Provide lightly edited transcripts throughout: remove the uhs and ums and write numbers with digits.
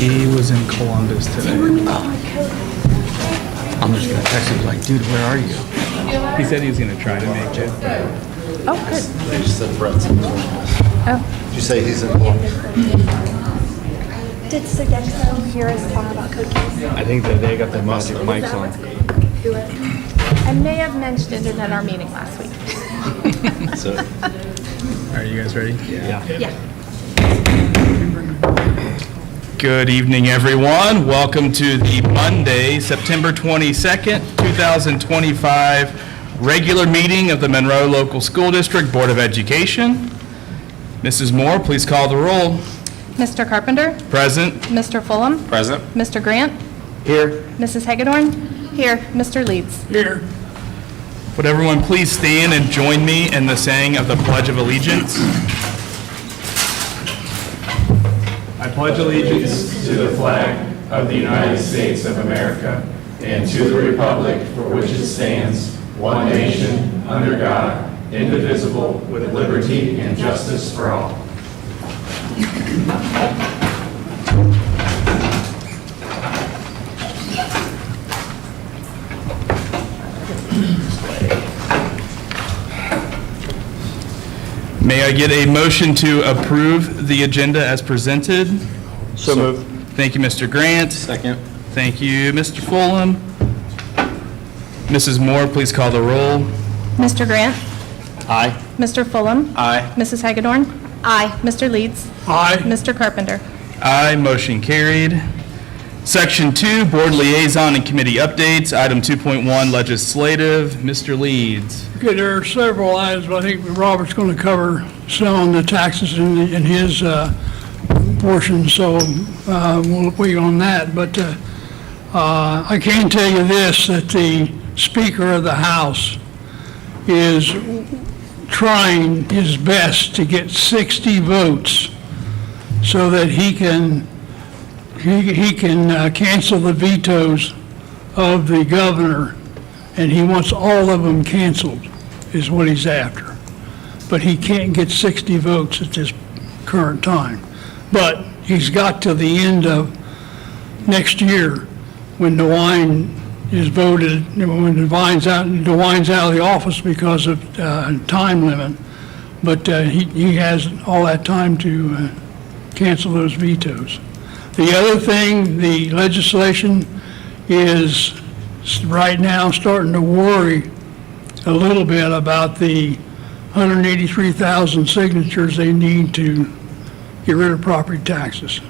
He was in Columbus today. I'm just gonna text him like, dude, where are you? He said he was going to try to make it. Oh, good. They just said Brett's in Oh. Did you say he's in Columbus? Did Sodexo hear us talk about cookies? I think that they got the magic mics on. I may have mentioned it at our meeting last week. So, Are you guys ready? Yeah. Yeah. Good evening, everyone. Welcome to the Monday, September 22nd, 2025 regular meeting of the Monroe Local School District Board of Education. Mrs. Moore, please call the roll. Mr. Carpenter? Present. Mr. Fulham? Present. Mr. Grant? Here. Mrs. Hagedorn? Here. Mr. Leeds? Here. Would everyone please stand and join me in the saying of the Pledge of Allegiance? I pledge allegiance to the flag of the United States of America and to the republic for which it stands, one nation, under God, indivisible, with liberty and justice for all. May I get a motion to approve the agenda as presented? So moved. Thank you, Mr. Grant. Second. Thank you, Mr. Fulham. Mrs. Moore, please call the roll. Mr. Grant? Aye. Mr. Fulham? Aye. Mrs. Hagedorn? Aye. Mr. Leeds? Aye. Mr. Carpenter? Aye, motion carried. Section 2, Board Liaison and Committee Updates. Item 2.1, Legislative. Mr. Leeds. Okay, there are several items, but I think Robert's going to cover some on the taxes in his portion, so we'll wait on that. But I can tell you this, that the Speaker of the House is trying his best to get 60 votes so that he can cancel the vetoes of the governor, and he wants all of them canceled, is what he's after. But he can't get 60 votes at this current time. But he's got till the end of next year when DeWine is voted, when DeWine's out of the office because of time limit. But he has all that time to cancel those vetoes. The other thing, the legislation is right now starting to worry a little bit about the 183,000 signatures they need to get rid of property taxes.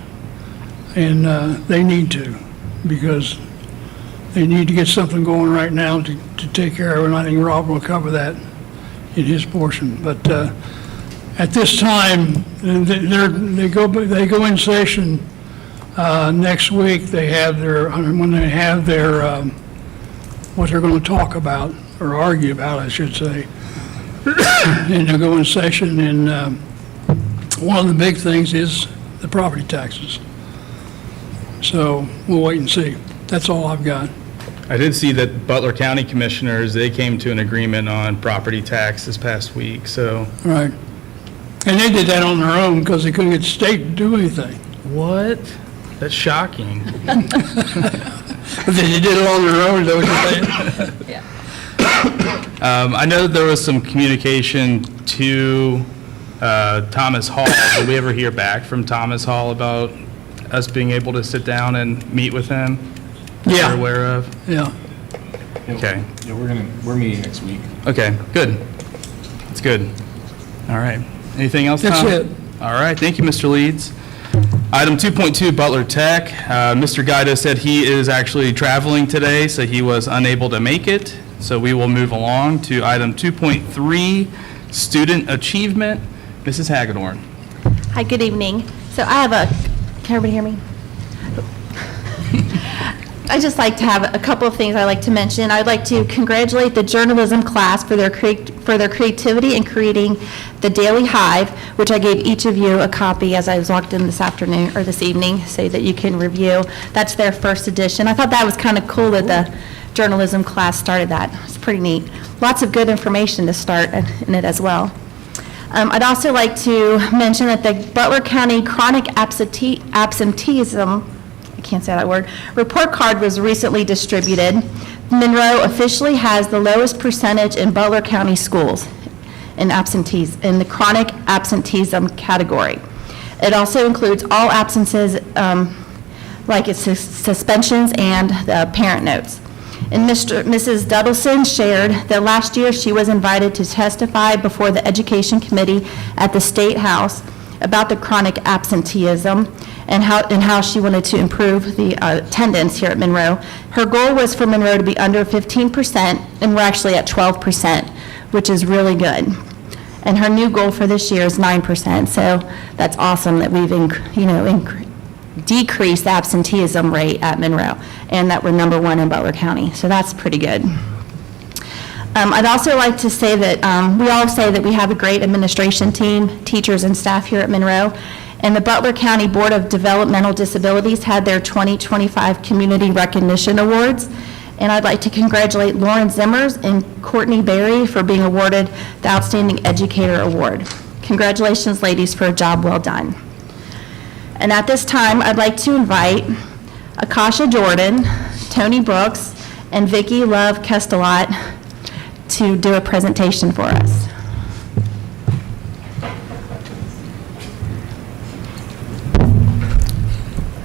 And they need to, because they need to get something going right now to take care of it. And I think Rob will cover that in his portion. But at this time, they go in session next week. They have when they have their what they're going to talk about, or argue about, I should say. And they'll go in session, and one of the big things is the property taxes. So we'll wait and see. That's all I've got. I did see that Butler County Commissioners, they came to an agreement on property tax this past week, so. Right. And they did that on their own because they couldn't get the state to do anything. What? That's shocking. But they did it on their own, is that what you're saying? Yeah. I know there was some communication to Thomas Hall. Did we ever hear back from Thomas Hall about us being able to sit down and meet with him? Yeah. You're aware of? Yeah. Okay. yeah, we're meeting next week. Okay, good. That's good. All right. Anything else, That's Tom? it. All right, thank you, Mr. Leeds. Item 2.2, Butler Tech. Mr. Guido said he is actually traveling today, so he was unable to make it. So we will move along to item 2.3, Student Achievement. Mrs. Hagedorn. Hi, good evening. So I have can everybody hear me? I'd just like to have a couple of things I'd like to mention. I'd like to congratulate the journalism class for their creativity in creating the Daily Hive, which I gave each of you a copy as I was walked in this afternoon or this evening so that you can review. That's their first edition. I thought that was kind of cool that the journalism class started that. It's pretty neat. Lots of good information to start in it as well. I'd also like to mention that the Butler County Chronic Absenteeism I can't say that word, report card was recently distributed. Monroe officially has the lowest percentage in Butler County schools in the chronic absenteeism category. It also includes all absences, like its suspensions and the parent notes. And Mrs. Duddleson shared that last year she was invited to testify before the Education Committee at the State House about the chronic absenteeism and how she wanted to improve the attendance here at Monroe. Her goal was for Monroe to be under 15%, and we're actually at 12%, which is really good. And her new goal for this year is 9%, so that's awesome that we've decreased the absenteeism rate at Monroe, and that we're number 1 in Butler County, so that's pretty good. I'd also like to say that we all say that we have a great administration team, teachers and staff here at Monroe, and the Butler County Board of Developmental Disabilities had their 2025 Community Recognition Awards, and I'd like to congratulate Lauren Zimmers and Courtney Berry for being awarded the Outstanding Educator Award. Congratulations, ladies, for a job well done. And at this time, I'd like to invite Akasha Jordan, Tony Brooks, and Vicki Love Kestelot to do a presentation for us.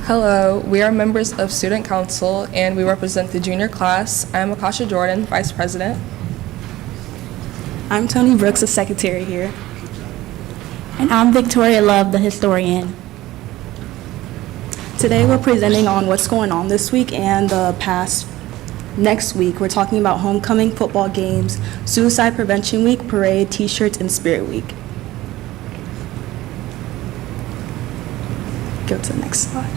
Hello, we are members of Student Council and we represent the junior class. I am Akasha Jordan, Vice President. I'm Tony Brooks, the secretary here. And I'm Victoria Love, the historian. Today we're presenting on what's going on this week and the past. Next week, we're talking about homecoming, football games, Suicide Prevention Week, parade, t-shirts, and Spirit Week. Go to the next slide.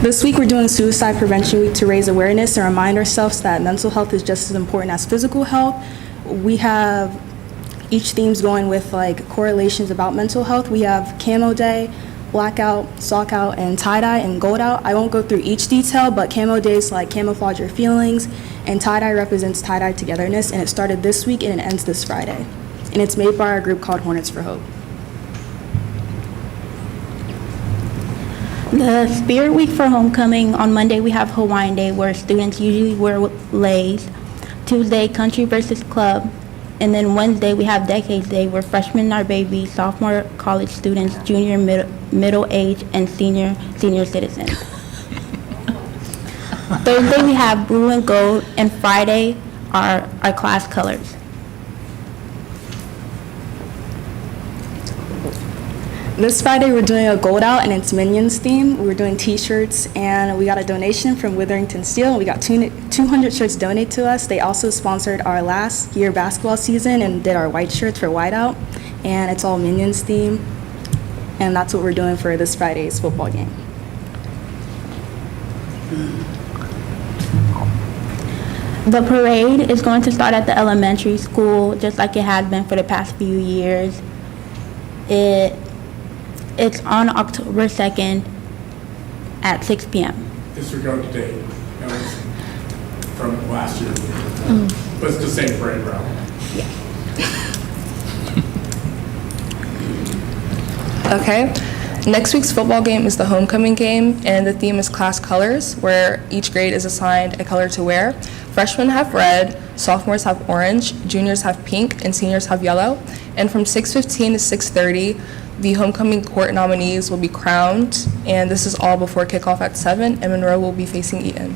This week, we're doing Suicide Prevention Week to raise awareness and remind ourselves that mental health is just as important as physical health. We have each theme's going with like correlations about mental health. We have Camo Day, Blackout, Sock Out, and Tie-Dye and Gold Out. I won't go through each detail, but Camo Day is like camouflage your feelings, and Tie-Dye represents tie-dye togetherness, and it started this week and it ends this Friday. And it's made by a group called Hornets for Hope. The Spirit Week for homecoming, on Monday we have Hawaiian Day where students usually wear leis. Tuesday, Country versus Club. And then Wednesday we have Decades Day where freshmen are babies, sophomore college students, junior middle age, and senior citizens. Thursday we have Blue and Gold, and Friday are our class colors. This Friday, we're doing a Gold Out, and it's Minions theme. We're doing t-shirts, and we got a donation from Witherington Steel. We got 200 shirts donated to us. They also sponsored our last year basketball season and did our white shirts for Whiteout, and it's all Minions theme. And that's what we're doing for this Friday's football game. The parade is going to start at the elementary school, just like it has been for the past few years. It's on October 2nd at 6 p.m. Disregard the date. That was from last year. But it's the same parade route. Okay. Next week's football game is the homecoming game, and the theme is class colors, where each grade is assigned a color to wear. Freshmen have red, sophomores have orange, juniors have pink, and seniors have yellow. And from 6:15 to 6:30, the homecoming court nominees will be crowned, and this is all before kickoff at 7, and Monroe will be facing Eaton.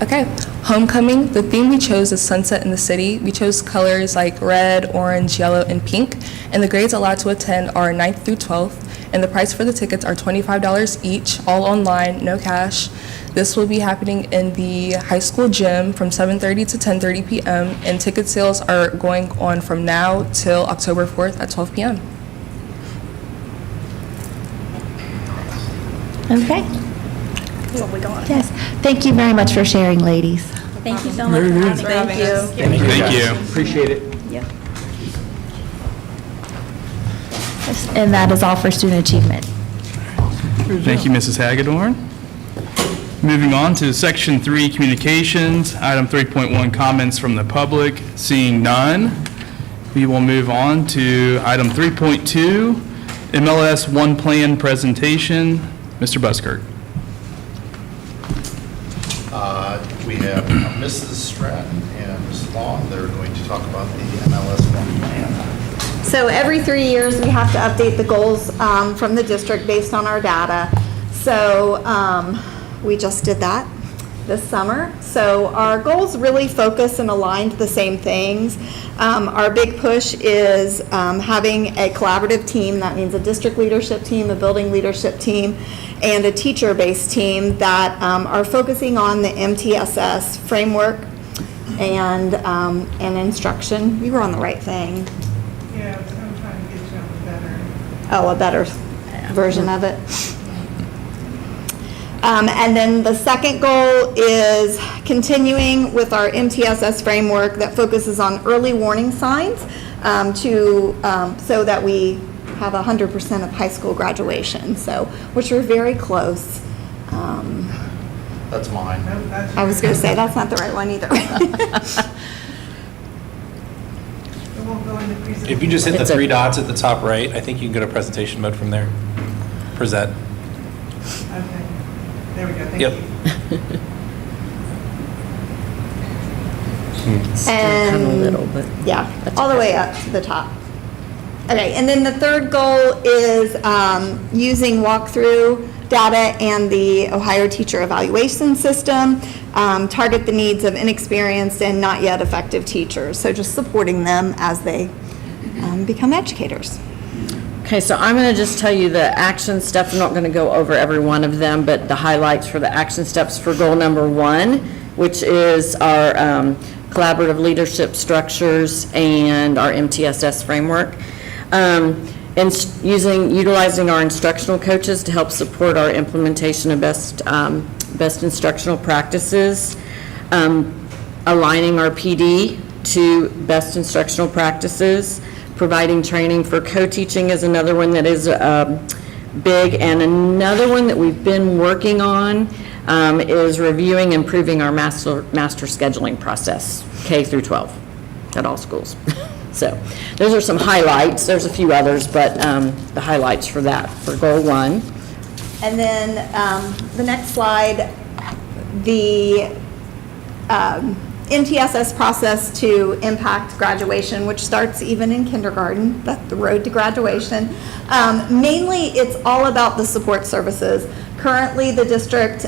Okay, homecoming, the theme we chose is Sunset in the City. We chose colors like red, orange, yellow, and pink, and the grades allowed to attend are 9th through 12th, and the price for the tickets are $25 each, all online, no cash. This will be happening in the high school gym from 7:30 to 10:30 p.m., and ticket sales are going on from now till October 4th at 12 p.m. Okay. Yes, thank you very much for sharing, ladies. Thank you so much for having us. Thank you. Appreciate it. And that is all for student achievement. Thank you, Mrs. Hagedorn. Moving on to Section 3, Communications, Item 3.1, Comments from the Public. Seeing none, We will move on to item 3.2, MLS One Plan presentation. Mr. Buskirk. We have Mrs. Stratton and Ms. Long. They're going to talk about the MLS One Plan. So every 3 years, we have to update the goals from the district based on our data. So we just did that this summer. So our goals really focus and align to the same things. Our big push is having a collaborative team. That means a district leadership team, a building leadership team, and a teacher-based team that are focusing on the MTSS framework and instruction. You were on the right thing. Yeah, I'm trying to get you on the better. Oh, a better version of it. And then the second goal is continuing with our MTSS framework that focuses on early warning signs so that we have 100% of high school graduation, so which we're very close. That's mine. I was going to say, that's not the right one either. It won't go in the presentation. If you just hit the three dots at the top right, I think you can go to presentation mode from there. Present. Okay, there we go, thank Yep. you. And, yeah, all the way up to the top. Okay, and then the third goal is using walkthrough data and the Ohio Teacher Evaluation System, target the needs of inexperienced and not yet effective teachers. So just supporting them as they become educators. Okay, so I'm going to just tell you the action steps. I'm not going to go over every one of them, but the highlights for the action steps for goal number 1, which is our collaborative leadership structures and our MTSS framework. And utilizing our instructional coaches to help support our implementation of best instructional practices, aligning our PD to best instructional practices, providing training for co-teaching is another one that is big, and another one that we've been working on is reviewing and improving our master scheduling process, K through 12, at all schools. So those are some highlights. There's a few others, but the highlights for that, for goal 1. And then the next slide, the MTSS process to impact graduation, which starts even in kindergarten, that's the road to graduation. Mainly, it's all about the support services. Currently, the district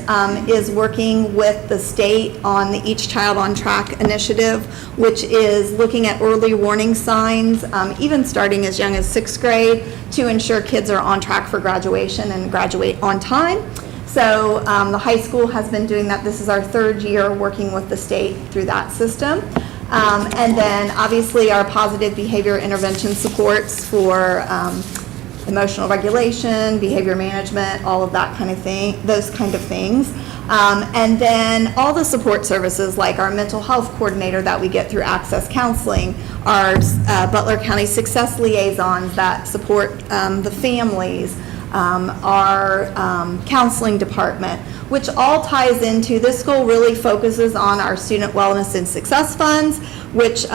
is working with the state on the Each Child on Track initiative, which is looking at early warning signs, even starting as young as 6th grade, to ensure kids are on track for graduation and graduate on time. So the high school has been doing that. This is our 3rd year working with the state through that system. And then obviously our positive behavior intervention supports for emotional regulation, behavior management, all of that kind of thing, those kind of things. And then all the support services like our mental health coordinator that we get through Access Counseling, our Butler County Success Liaisons that support the families, our counseling department, which all ties into, this goal really focuses on our student wellness and success funds, which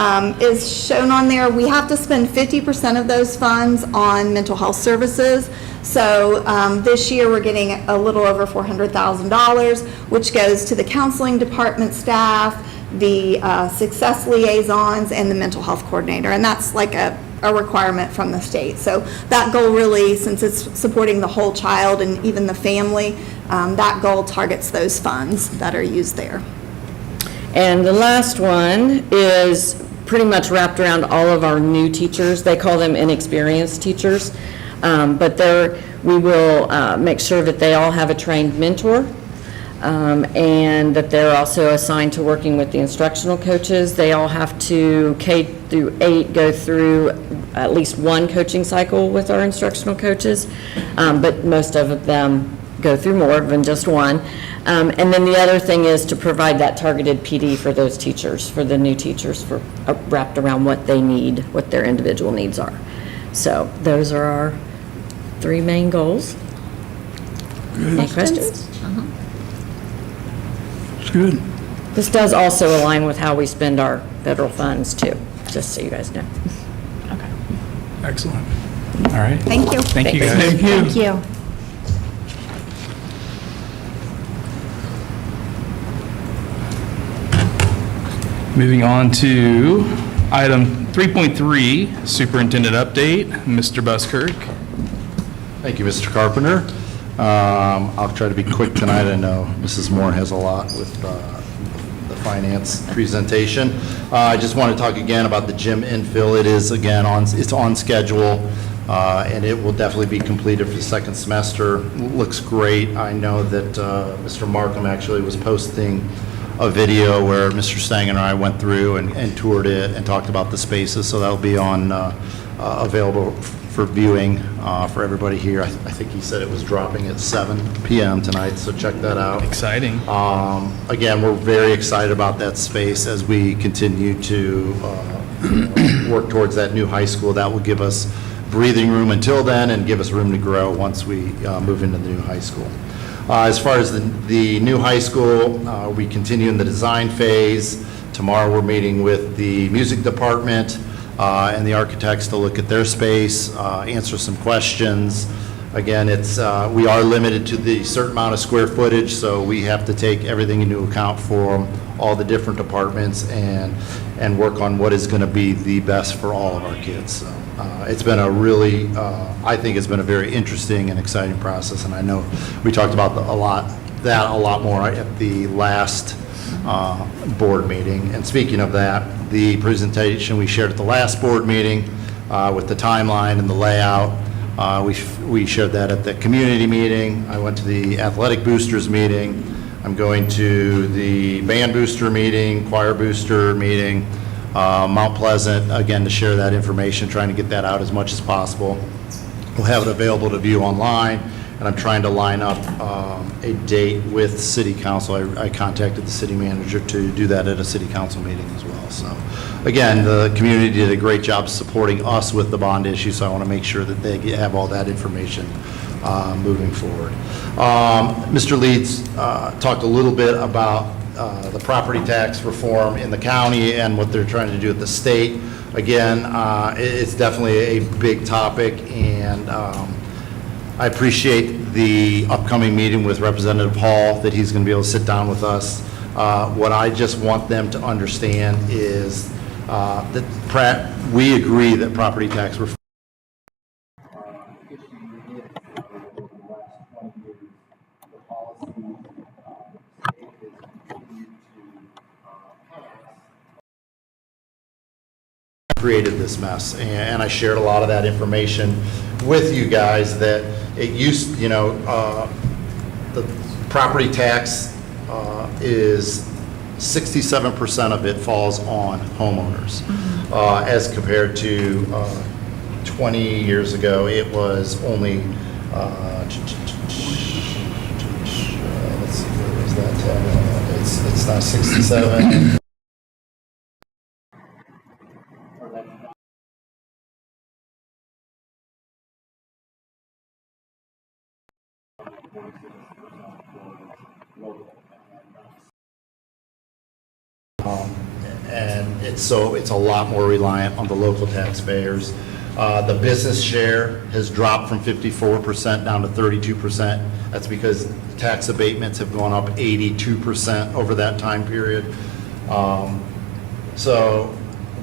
is shown on there. We have to spend 50% of those funds on mental health services. So this year we're getting a little over $400,000, which goes to the counseling department staff, the success liaisons, and the mental health coordinator. And that's like a requirement from the state. So that goal really, since it's supporting the whole child and even the family, that goal targets those funds that are used there. And the last one is pretty much wrapped around all of our new teachers. They call them inexperienced teachers. But we will make sure that they all have a trained mentor, and that they're also assigned to working with the instructional coaches. They all have to, K through 8, go through at least one coaching cycle with our instructional coaches, but most of them go through more than just one. And then the other thing is to provide that targeted PD for those teachers, for the new teachers, for wrapped around what they need, what their individual needs are. So those are our 3 main goals. Any questions? It's good. This does also align with how we spend our federal funds too, just so you guys know. Excellent. All right. Thank you. Thank you, guys. Thank you. Thank you. Moving on to item 3.3, superintendent update, Mr. Buskirk. Thank you, Mr. Carpenter. I'll try to be quick tonight. I know Mrs. Moore has a lot with the finance presentation. I just want to talk again about the gym infill. It is, again, it's on schedule, and it will definitely be completed for the second semester. Looks great. I know that Mr. Markham actually was posting a video where Mr. Stang and I went through and toured it and talked about the spaces, so that'll be on available for viewing for everybody here. I think he said it was dropping at 7 p.m. tonight, so check that out. Exciting. Again, we're very excited about that space as we continue to work towards that new high school. That will give us breathing room until then and give us room to grow once we move into the new high school. As far as the new high school, we continue in the design phase. Tomorrow, we're meeting with the music department and the architects to look at their space, answer some questions. Again, we are limited to the certain amount of square footage, so we have to take everything into account for all the different departments and work on what is going to be the best for all of our kids. So, it's been a really, I think it's been a very interesting and exciting process, and I know we talked about a lot more at the last board meeting. And speaking of that, the presentation we shared at the last board meeting with the timeline and the layout, we shared that at the community meeting. I went to the athletic boosters meeting. I'm going to the band booster meeting, choir booster meeting, Mount Pleasant, again, to share that information, trying to get that out as much as possible. We'll have it available to view online, and I'm trying to line up a date with city council. I contacted the city manager to do that at a city council meeting as well. So again, the community did a great job supporting us with the bond issue, so I want to make sure that they have all that information moving forward. Mr. Leeds talked a little bit about the property tax reform in the county and what they're trying to do at the state. Again, it's definitely a big topic, and I appreciate the upcoming meeting with Representative Hall, that he's going to be able to sit down with us. What I just want them to understand is that we agree that property tax reform created this mess, and I shared a lot of that information with you guys, that it used, the property tax is 67% of it falls on homeowners, as compared to 20 years ago, it was only, let's see, where was that? It's now 67. And it's a lot more reliant on the local taxpayers. The business share has dropped from 54% down to 32%. That's because tax abatements have gone up 82% over that time period. So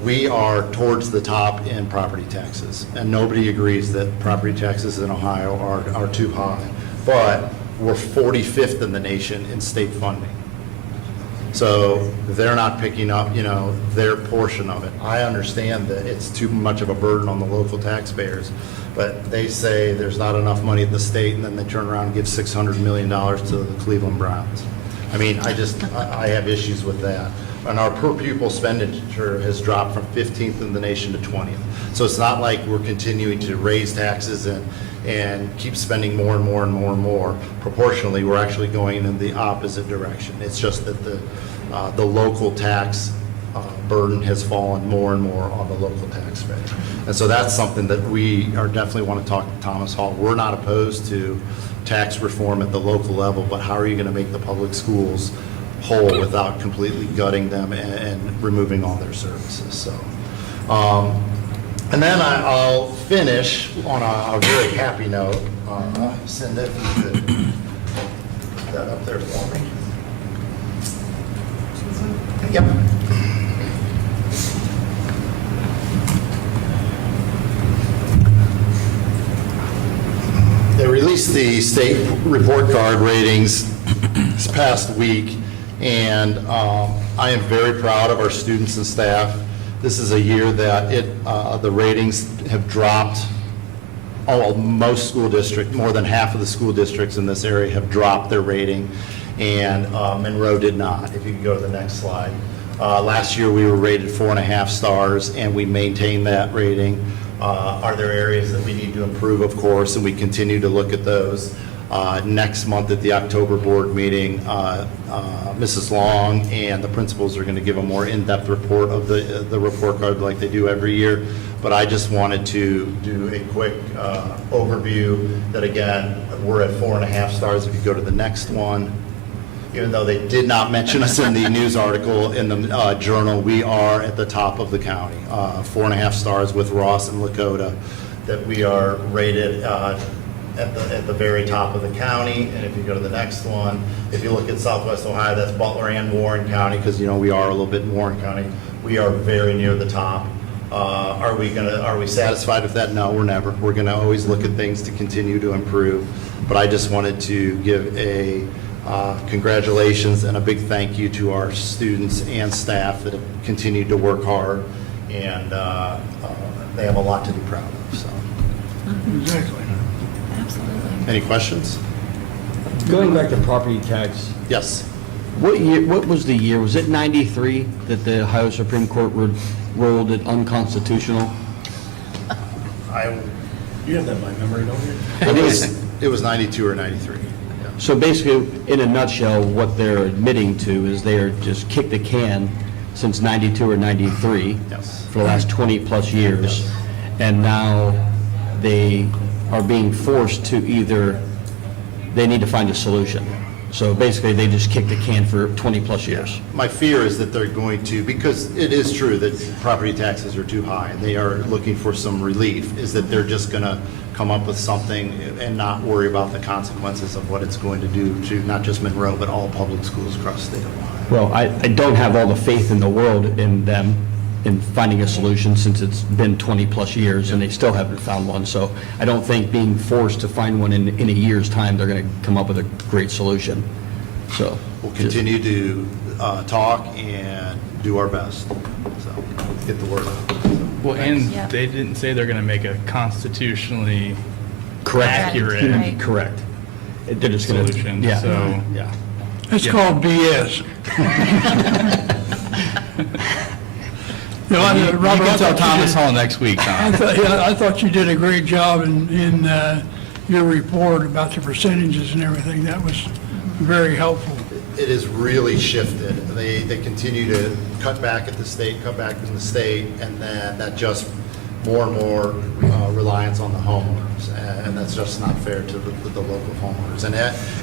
we are towards the top in property taxes, and nobody agrees that property taxes in Ohio are too high. But we're 45th in the nation in state funding. So they're not picking up, their portion of it. I understand that it's too much of a burden on the local taxpayers, but they say there's not enough money at the state, and then they turn around and give $600 million to the Cleveland Browns. I mean, I have issues with that. And our per pupil expenditure has dropped from 15th in the nation to 20th. So it's not like we're continuing to raise taxes and keep spending more and more and more and more. Proportionally, we're actually going in the opposite direction. It's just that the local tax burden has fallen more and more on the local taxpayer. And so that's something that we are definitely want to talk to Thomas Hall. We're not opposed to tax reform at the local level, but how are you going to make the public schools whole without completely gutting them and removing all their services? So And then I'll finish on a very happy note. Cindy, if you could put that up there for me. Yep. They released the state report card ratings this past week, and I am very proud of our students and staff. This is a year that the ratings have dropped. Most school districts, more than half of the school districts in this area have dropped their rating, and Monroe did not. If you could go to the next slide. Last year, we were rated 4.5 stars, and we maintained that rating. Are there areas that we need to improve? Of course, and we continue to look at those. Next month at the October board meeting, Mrs. Long and the principals are going to give a more in-depth report of the report card like they do every year. But I just wanted to do a quick overview that, again, we're at 4.5 stars. If you go to the next one, even though they did not mention us in the news article in the journal, we are at the top of the county, 4.5 stars with Ross and Lakota, that we are rated at the very top of the county. And if you go to the next one, if you look at Southwest Ohio, that's Butler and Warren County, because we are a little bit in Warren County. We are very near the top. Are we satisfied with that? No, we're never. We're gonna always look at things to continue to improve. But I just wanted to give a congratulations and a big thank you to our students and staff that have continued to work hard, and they have a lot to be proud of. So. Exactly. Any questions? Going back to property tax, Yes. what was the year? Was it 93 that the Ohio Supreme Court ruled it unconstitutional? You have that by memory, don't you? It was 92 or 93. Yeah. So basically, in a nutshell, what they're admitting to is they are just kicked the can since 92 or 93 Yes. for the last 20 plus years. Yes. And now they are being forced to they need to find a solution. So basically, they just kicked the can for 20 plus years. My fear is that they're going to, because it is true that property taxes are too high, and they are looking for some relief, is that they're just going to come up with something and not worry about the consequences of what it's going to do to not just Monroe, but all public schools across the state of Ohio. Well, I don't have all the faith in the world in them, in finding a solution, since it's been 20 plus years and they still haven't found one. So I don't think being forced to find one in a year's time, they're going to come up with a great solution. So We'll continue to talk and do our best, so get the word out. Well, and they didn't say they're going to make a constitutionally accurate Right. Correct. They're just going to, solution, yeah. so. Yeah. It's called BS. Robert, You can tell Thomas Hall next week, Tom. I thought you did a great job in your report about the percentages and everything. That was very helpful. It has really shifted. They continue to cut back at the state, cut back in the state, and then that just more and more reliance on the homeowners, and that's just not fair to the local homeowners.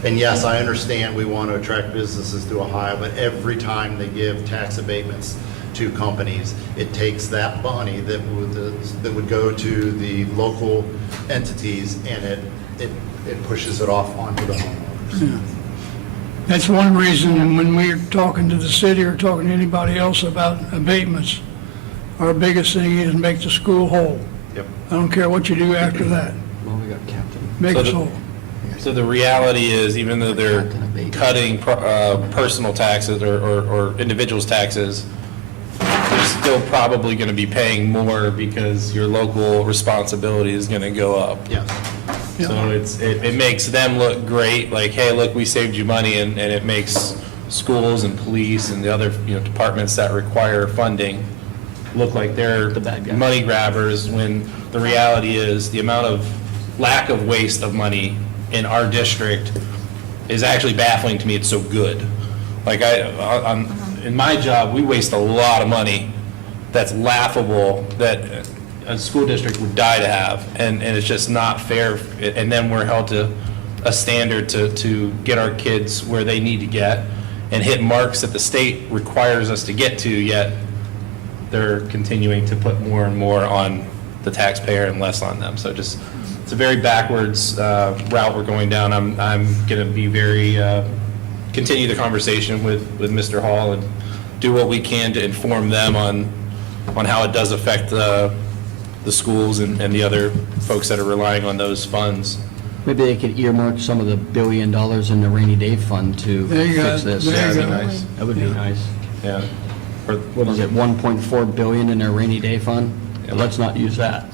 And yes, I understand we want to attract businesses to Ohio, but every time they give tax abatements to companies, it takes that money that would go to the local entities, and it pushes it off onto the homeowners. Yeah. That's one reason when we're talking to the city or talking to anybody else about abatements, our biggest thing is make the school whole. Yep. I don't care what you do after that. Well, we got Captain. Make us whole. So the reality is, even though they're cutting personal taxes or individuals' taxes, they're still probably going to be paying more because your local responsibility is going to go up. Yes. So it makes them look great, like, hey, look, we saved you money, and it makes schools and police and the other departments that require funding look like they're The bad guys. money grabbers, when the reality is the amount of lack of waste of money in our district is actually baffling to me. It's so good. Like in my job, we waste a lot of money that's laughable, that a school district would die to have, and it's just not fair. And then we're held to a standard to get our kids where they need to get and hit marks that the state requires us to get to, yet they're continuing to put more and more on the taxpayer and less on them. So just, it's a very backwards route we're going down. I'm going to be very, continue the conversation with Mr. Hall and do what we can to inform them on how it does affect the schools and the other folks that are relying on those funds. Maybe they could earmark some of the $1 billion in the rainy day fund to There you go. fix this. There you That'd be go. nice. That would be nice. Yeah. Or- What is it, 1.4 billion in their rainy day fund? Well, let's not use that.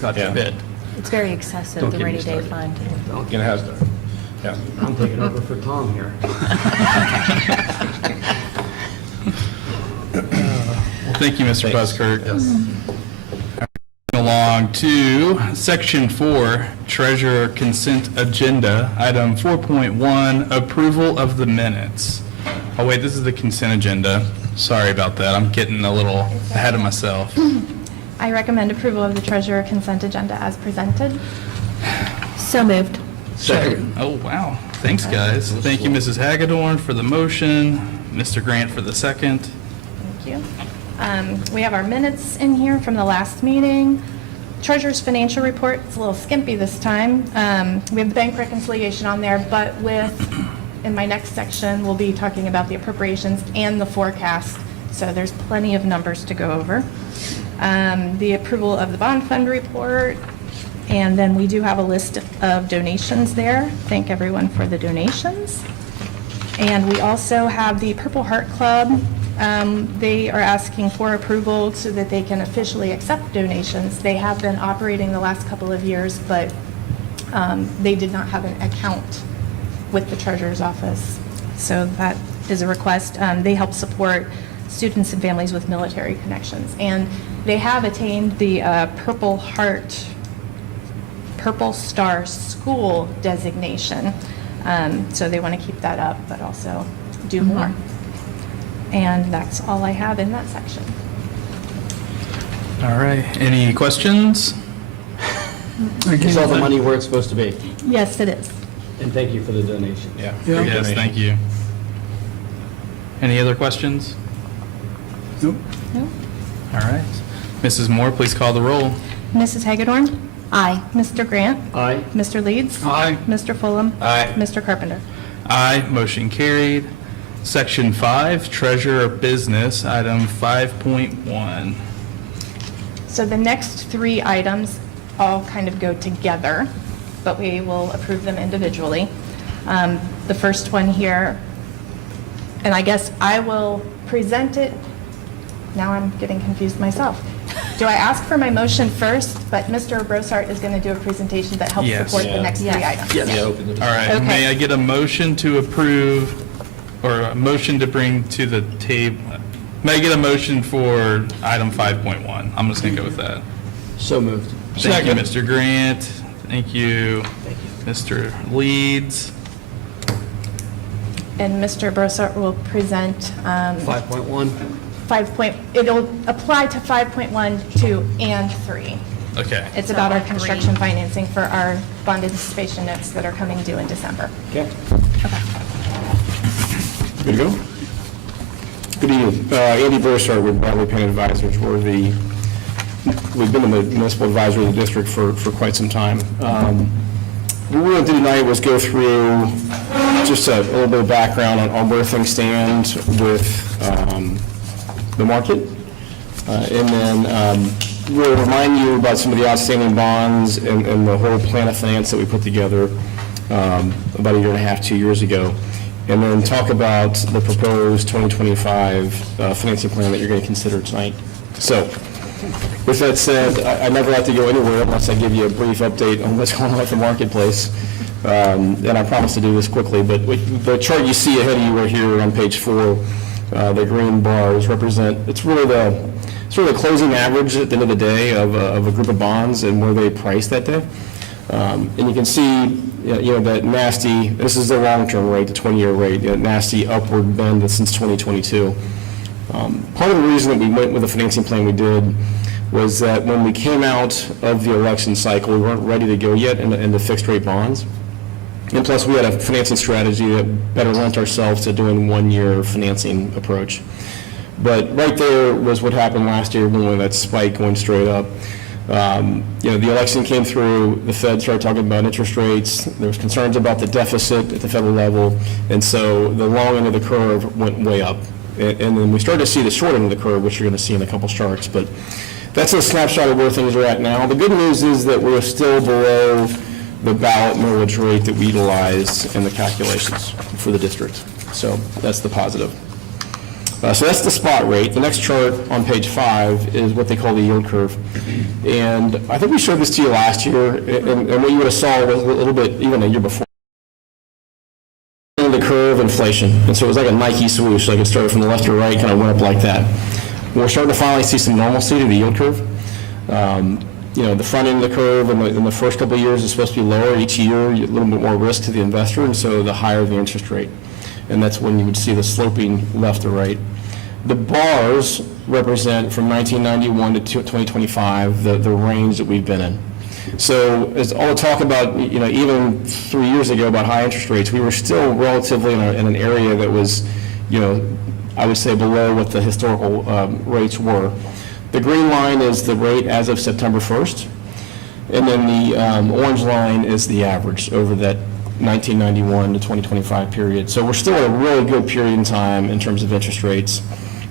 God Yeah. forbid. It's very excessive, Don't the get me rainy day started. fund. Gonna have, yeah. I'm taking over for Tom here. Thank you, Mr. Buskirk. Along to Section 4, Treasurer Consent Agenda, Item 4.1, Approval of the Minutes. Oh, wait, this is the consent agenda. Sorry about that. I'm getting a little ahead of myself. I recommend approval of the treasurer consent agenda as presented. So moved. Second. Oh, wow. Thanks, guys. Thank you, Mrs. Hagedorn, for the motion, Mr. Grant for the second. Thank you. We have our minutes in here from the last meeting. Treasurer's financial report, it's a little skimpy this time. We have the bank reconciliation on there, but in my next section, we'll be talking about the appropriations and the forecast, so there's plenty of numbers to go over. The approval of the bond fund report, and then we do have a list of donations there. Thank everyone for the donations. And we also have the Purple Heart Club. They are asking for approval so that they can officially accept donations. They have been operating the last couple of years, but they did not have an account with the treasurer's office. So that is a request. They help support students and families with military connections. And they have attained the Purple Star School designation. So they want to keep that up, but also do more. And that's all I have in that section. All right. Any questions? Is all the money where it's supposed to be? Yes, it is. And thank you for the donation. Yeah. Yeah. Great Yes, donation. thank you. Any other questions? Nope. All right. Mrs. Moore, please call the roll. Mrs. Hagedorn? Aye. Mr. Grant? Aye. Mr. Leeds? Aye. Mr. Fulham? Aye. Mr. Carpenter? Aye, motion carried. Section 5, Treasurer Business, Item 5.1. So the next three items all kind of go together, but we will approve them individually. The first one here, and I guess I will present it. Now I'm getting confused myself. Do I ask for my motion first, but Mr. Brossart is going to do a presentation that helps Yes. support the next three items? Yeah, open the. All right, Okay. may I get a motion to approve, or a motion to bring to the table? May I get a motion for item 5.1? I'm just going to go with that. So moved. Thank you, Mr. Grant. Thank you, Mr. Leeds. And Mr. Brossart will present 5.1. it'll apply to 5.1, 2, and 3. Okay. It's about our construction financing for our bond anticipation notes that are coming due in December. Okay. Good to go? Good evening. Andy Bursar with Broadway Penn Advisors. We've been the municipal advisor of the district for quite some time. What we want to do tonight was go through just a little bit of background on where things stand with the market. And then we'll remind you about some of the outstanding bonds and the whole plan of finance that we put together about a year and a half, 2 years ago. And then talk about the proposed 2025 financing plan that you're going to consider tonight. So, with that said, I never like to go anywhere unless I give you a brief update on what's going on with the marketplace. And I promise to do this quickly, but the chart you see ahead of you right here on page 4, the green bars represent, it's really the closing average at the end of the day of a group of bonds and where they price that day. And you can see, that nasty, this is the long-term rate, the 20-year rate, nasty upward bend since 2022. Part of the reason that we went with the financing plan we did was that when we came out of the election cycle, we weren't ready to go yet in the fixed-rate bonds. And plus, we had a financing strategy that better lent ourselves to doing one-year financing approach. But right there was what happened last year when we had that spike going straight up. The election came through, the Fed started talking about interest rates, there was concerns about the deficit at the federal level, and so the long end of the curve went way up. And then we started to see the short end of the curve, which you're going to see in a couple charts, but that's a snapshot of where things are at now. The good news is that we're still below the ballot millage rate that we utilize in the calculations for the district. So that's the positive. So that's the spot rate. The next chart on page 5 is what they call the yield curve. And I think we showed this to you last year, and what you would have saw was a little bit, even a year before, the curve inflation. And so it was like a Nike swoosh, like it started from the left to right, kind of went up like that. We're starting to finally see some normalcy to the yield curve. The front end of the curve in the first couple of years is supposed to be lower each year, a little bit more risk to the investor, and so the higher the interest rate. And that's when you would see the sloping left to right. The bars represent from 1991 to 2025 the range that we've been in. So as all the talk about, even 3 years ago about high interest rates, we were still relatively in an area that was, I would say below what the historical rates were. The green line is the rate as of September 1st, and then the orange line is the average over that 1991 to 2025 period. So we're still at a really good period in time in terms of interest rates.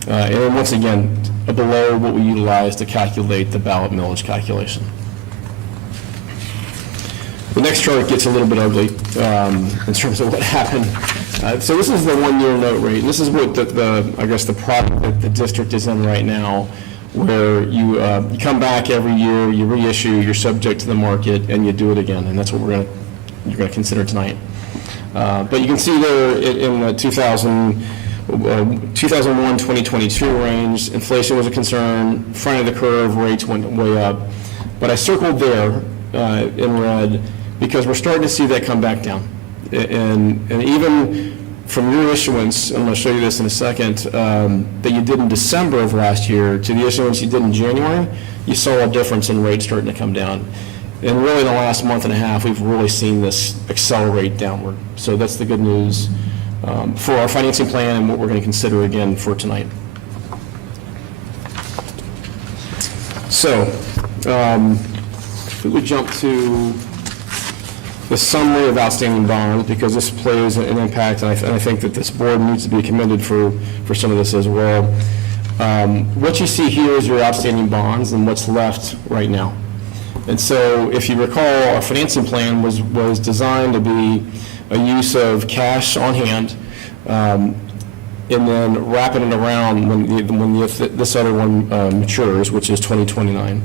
And then once again, below what we utilize to calculate the ballot millage calculation. The next chart gets a little bit ugly in terms of what happened. So this is the one-year note rate. And this is what the product that the district is in right now, where you come back every year, you reissue, you're subject to the market, and you do it again. And that's what you're going to consider tonight. But you can see there in the 2001-2022 range, inflation was a concern, front of the curve, rates went way up. But I circled there in red because we're starting to see that come back down. And even from your issuance, I'm going to show you this in a second, that you did in December of last year to the issuance you did in January, you saw a difference in rates starting to come down. And really in the last month and a half, we've really seen this accelerate downward. So that's the good news for our financing plan and what we're going to consider again for tonight. So if we would jump to the summary of outstanding bonds, because this plays an impact, and I think that this board needs to be commended for some of this as well. What you see here is your outstanding bonds and what's left right now. And so if you recall, our financing plan was designed to be a use of cash on hand and then wrapping it around when this other one matures, which is 2029.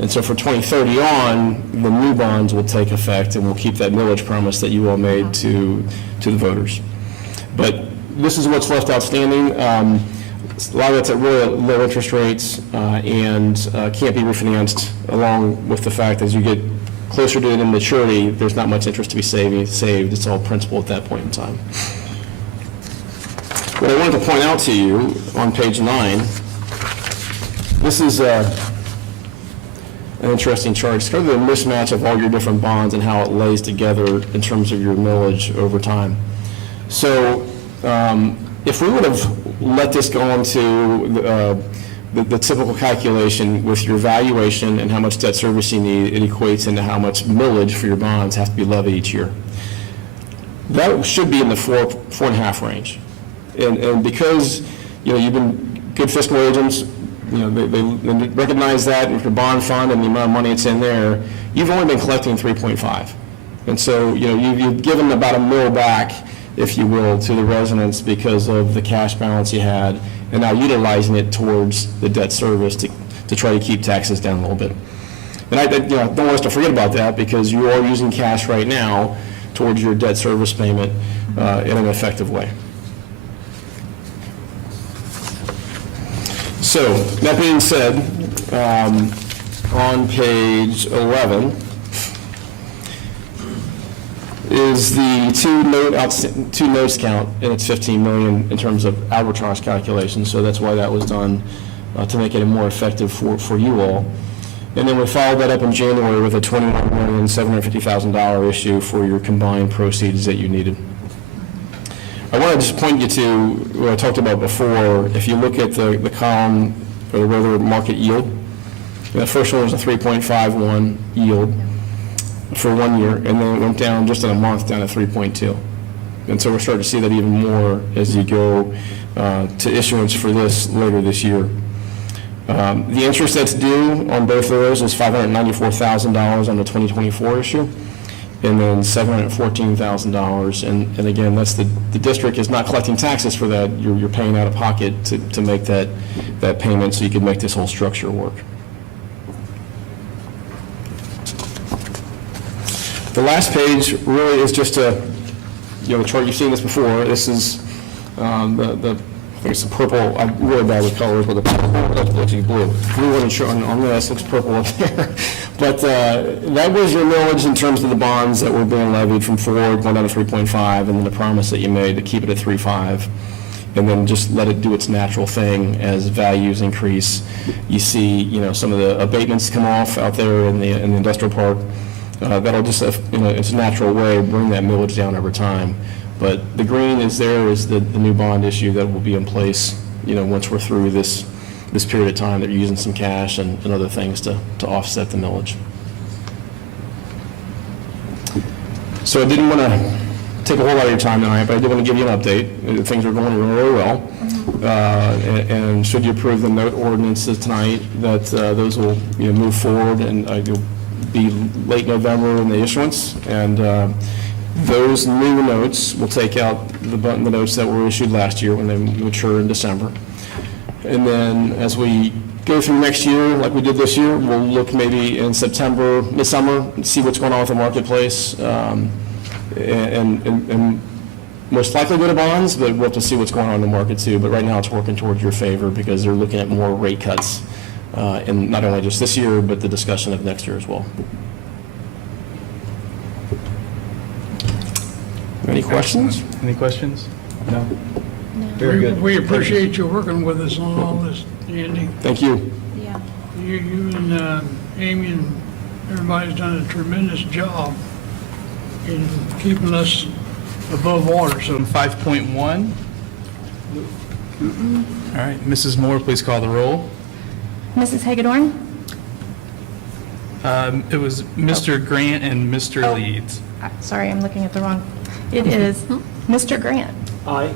And so for 2030 on, the new bonds will take effect and we'll keep that millage promise that you all made to the voters. But this is what's left outstanding. A lot of it's at really low interest rates and can't be refinanced, along with the fact that as you get closer to the maturity, there's not much interest to be saved. It's all principal at that point in time. What I wanted to point out to you on page 9, this is an interesting chart. It's kind of the mismatch of all your different bonds and how it lays together in terms of your millage over time. So if we would have let this go into the typical calculation with your valuation and how much debt service you need, it equates into how much millage for your bonds have to be levied each year. That should be in the 4.5 range. And because you've been good fiscal agents, they recognize that with your bond fund and the amount of money it's in there, you've only been collecting 3.5. And so, you've given about $1 million back, if you will, to the residents because of the cash balance you had, and now utilizing it towards the debt service to try to keep taxes down a little bit. And I don't want us to forget about that, because you are using cash right now towards your debt service payment in an effective way. So, that being said, on page 11 is the two notes count, and it's 15 million in terms of arbitrage calculations. So that's why that was done, to make it more effective for you all. And then we followed that up in January with a $21,750,000 issue for your combined proceeds that you needed. I want to just point you to what I talked about before. If you look at the column, or the rather market yield, The first one was a 3.51 yield for 1 year, and then it went down just in a month down to 3.2. And so we're starting to see that even more as you go to issuance for this later this year. The interest that's due on both of those is $594,000 on the 2024 issue, and then $714,000. And again, that's the district is not collecting taxes for that. You're paying out of pocket to make that payment so you can make this whole structure work. The last page really is just the chart, you've seen this before. This is I think it's the purple, I'm really bad with colors, but the purple looks like blue. Blue on this looks purple up there. But that was your millage in terms of the bonds that were being levied from 4 going down to 3.5, and then the promise that you made to keep it at 3.5, and then just let it do its natural thing as values increase. You see, some of the abatements come off out there in the industrial park. That'll just, in its natural way, bring that millage down over time. But the green is the new bond issue that will be in place, once we're through this period of time that you're using some cash and other things to offset the millage. So I didn't want to take a whole lot of your time tonight, but I did want to give you an update. Things are going really well. And should you approve the note ordinances tonight, that those will move forward, and you'll be late November in the issuance. And those new notes will take out the notes that were issued last year when they mature in December. And then as we go through next year, like we did this year, we'll look maybe in September, midsummer, and see what's going on with the marketplace. And most likely go to bonds, but we'll have to see what's going on in the market too. But right now it's working towards your favor because they're looking at more rate cuts in not only just this year, but the discussion of next year as well. Any questions? Any questions? No? Very good. We appreciate you working with us on all this, Andy. Thank you. Yeah. You and Amy and everybody's done a tremendous job in keeping us above water, so 5.1. All right, Mrs. Moore, please call the roll. Mrs. Hagedorn? It was Mr. Grant and Mr. Leeds. Sorry, I'm looking at the wrong. It is Mr. Grant. Aye.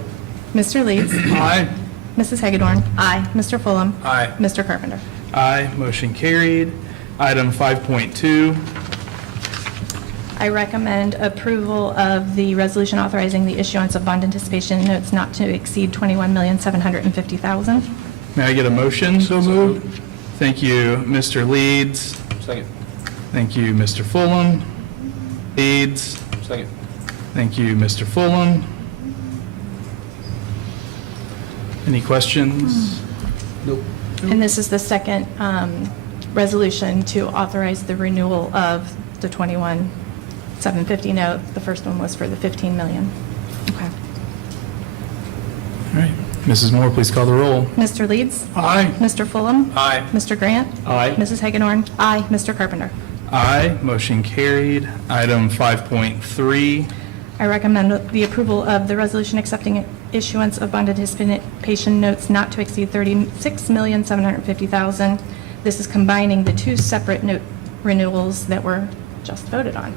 Mr. Leeds. aye. Mrs. Hagedorn. Aye. Mr. Fulham. Aye. Mr. Carpenter. Aye, motion carried. Item 5.2. I recommend approval of the resolution authorizing the issuance of bond anticipation notes not to exceed $21,750,000. May I get a motion? So moved. Thank you, Mr. Leeds. Second. Thank you, Mr. Fulham. Leeds. Second. Thank you, Mr. Fulham. Any questions? And this is the second resolution to authorize the renewal of the 21,750 note. The first one was for the 15 million. Okay. All right, Mrs. Moore, please call the roll. Mr. Leeds? Aye. Mr. Fulham? Aye. Mr. Grant? Aye. Mrs. Hagedorn? Aye. Mr. Carpenter? Aye, motion carried. Item 5.3. I recommend the approval of the resolution accepting issuance of bond anticipation notes not to exceed $36,750,000. This is combining the two separate note renewals that were just voted on.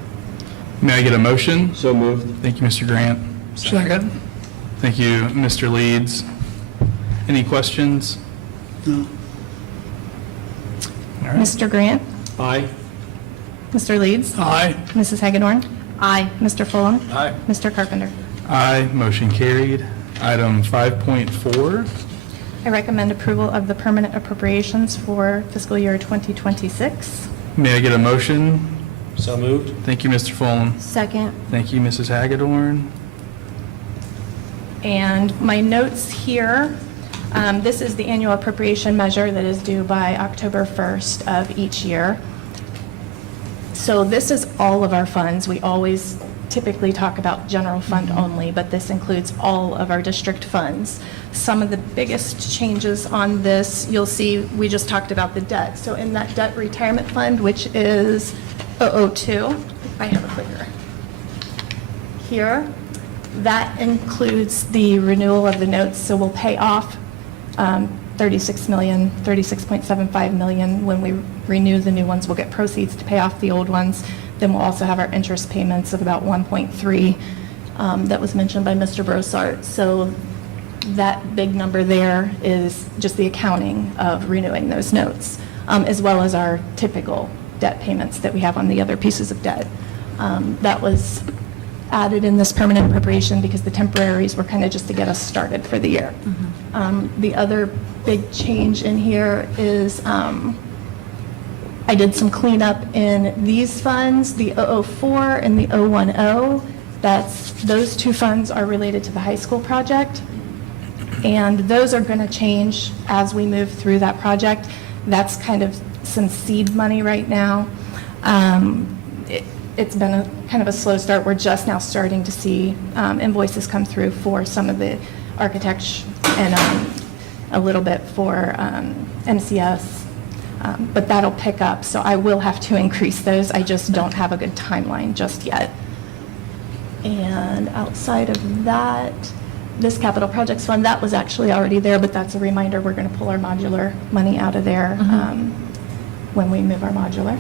May I get a motion? So moved. Thank you, Mr. Grant. Second. Thank you, Mr. Leeds. Any questions? No. All right. Mr. Grant? Aye. Mr. Leeds? Aye. Mrs. Hagedorn? Aye. Mr. Fulham? Aye. Mr. Carpenter? Aye, motion carried. Item 5.4. I recommend approval of the permanent appropriations for fiscal year 2026. May I get a motion? So moved. Thank you, Mr. Fulham. Second. Thank you, Mrs. Hagedorn. And my notes here, this is the annual appropriation measure that is due by October 1st of each year. So this is all of our funds. We always typically talk about general fund only, but this includes all of our district funds. Some of the biggest changes on this, you'll see, we just talked about the debt. So in that debt retirement fund, which is 002, I have a clicker here, that includes the renewal of the notes, so we'll pay off 36.75 million. When we renew the new ones, we'll get proceeds to pay off the old ones. Then we'll also have our interest payments of about 1.3 that was mentioned by Mr. Brossart. So that big number there is just the accounting of renewing those notes, as well as our typical debt payments that we have on the other pieces of debt. That was added in this permanent appropriation because the temporaries were kind of just to get us started for the year. The other big change in here is I did some cleanup in these funds, the 004 and the 010. Those two funds are related to the high school project. And those are going to change as we move through that project. That's kind of some seed money right now. It's been kind of a slow start. We're just now starting to see invoices come through for some of the architects and a little bit for MCS. But that'll pick up, so I will have to increase those. I just don't have a good timeline just yet. And outside of that, this capital projects fund, that was actually already there, but that's a reminder, we're going to pull our modular money out of there when we move our modular.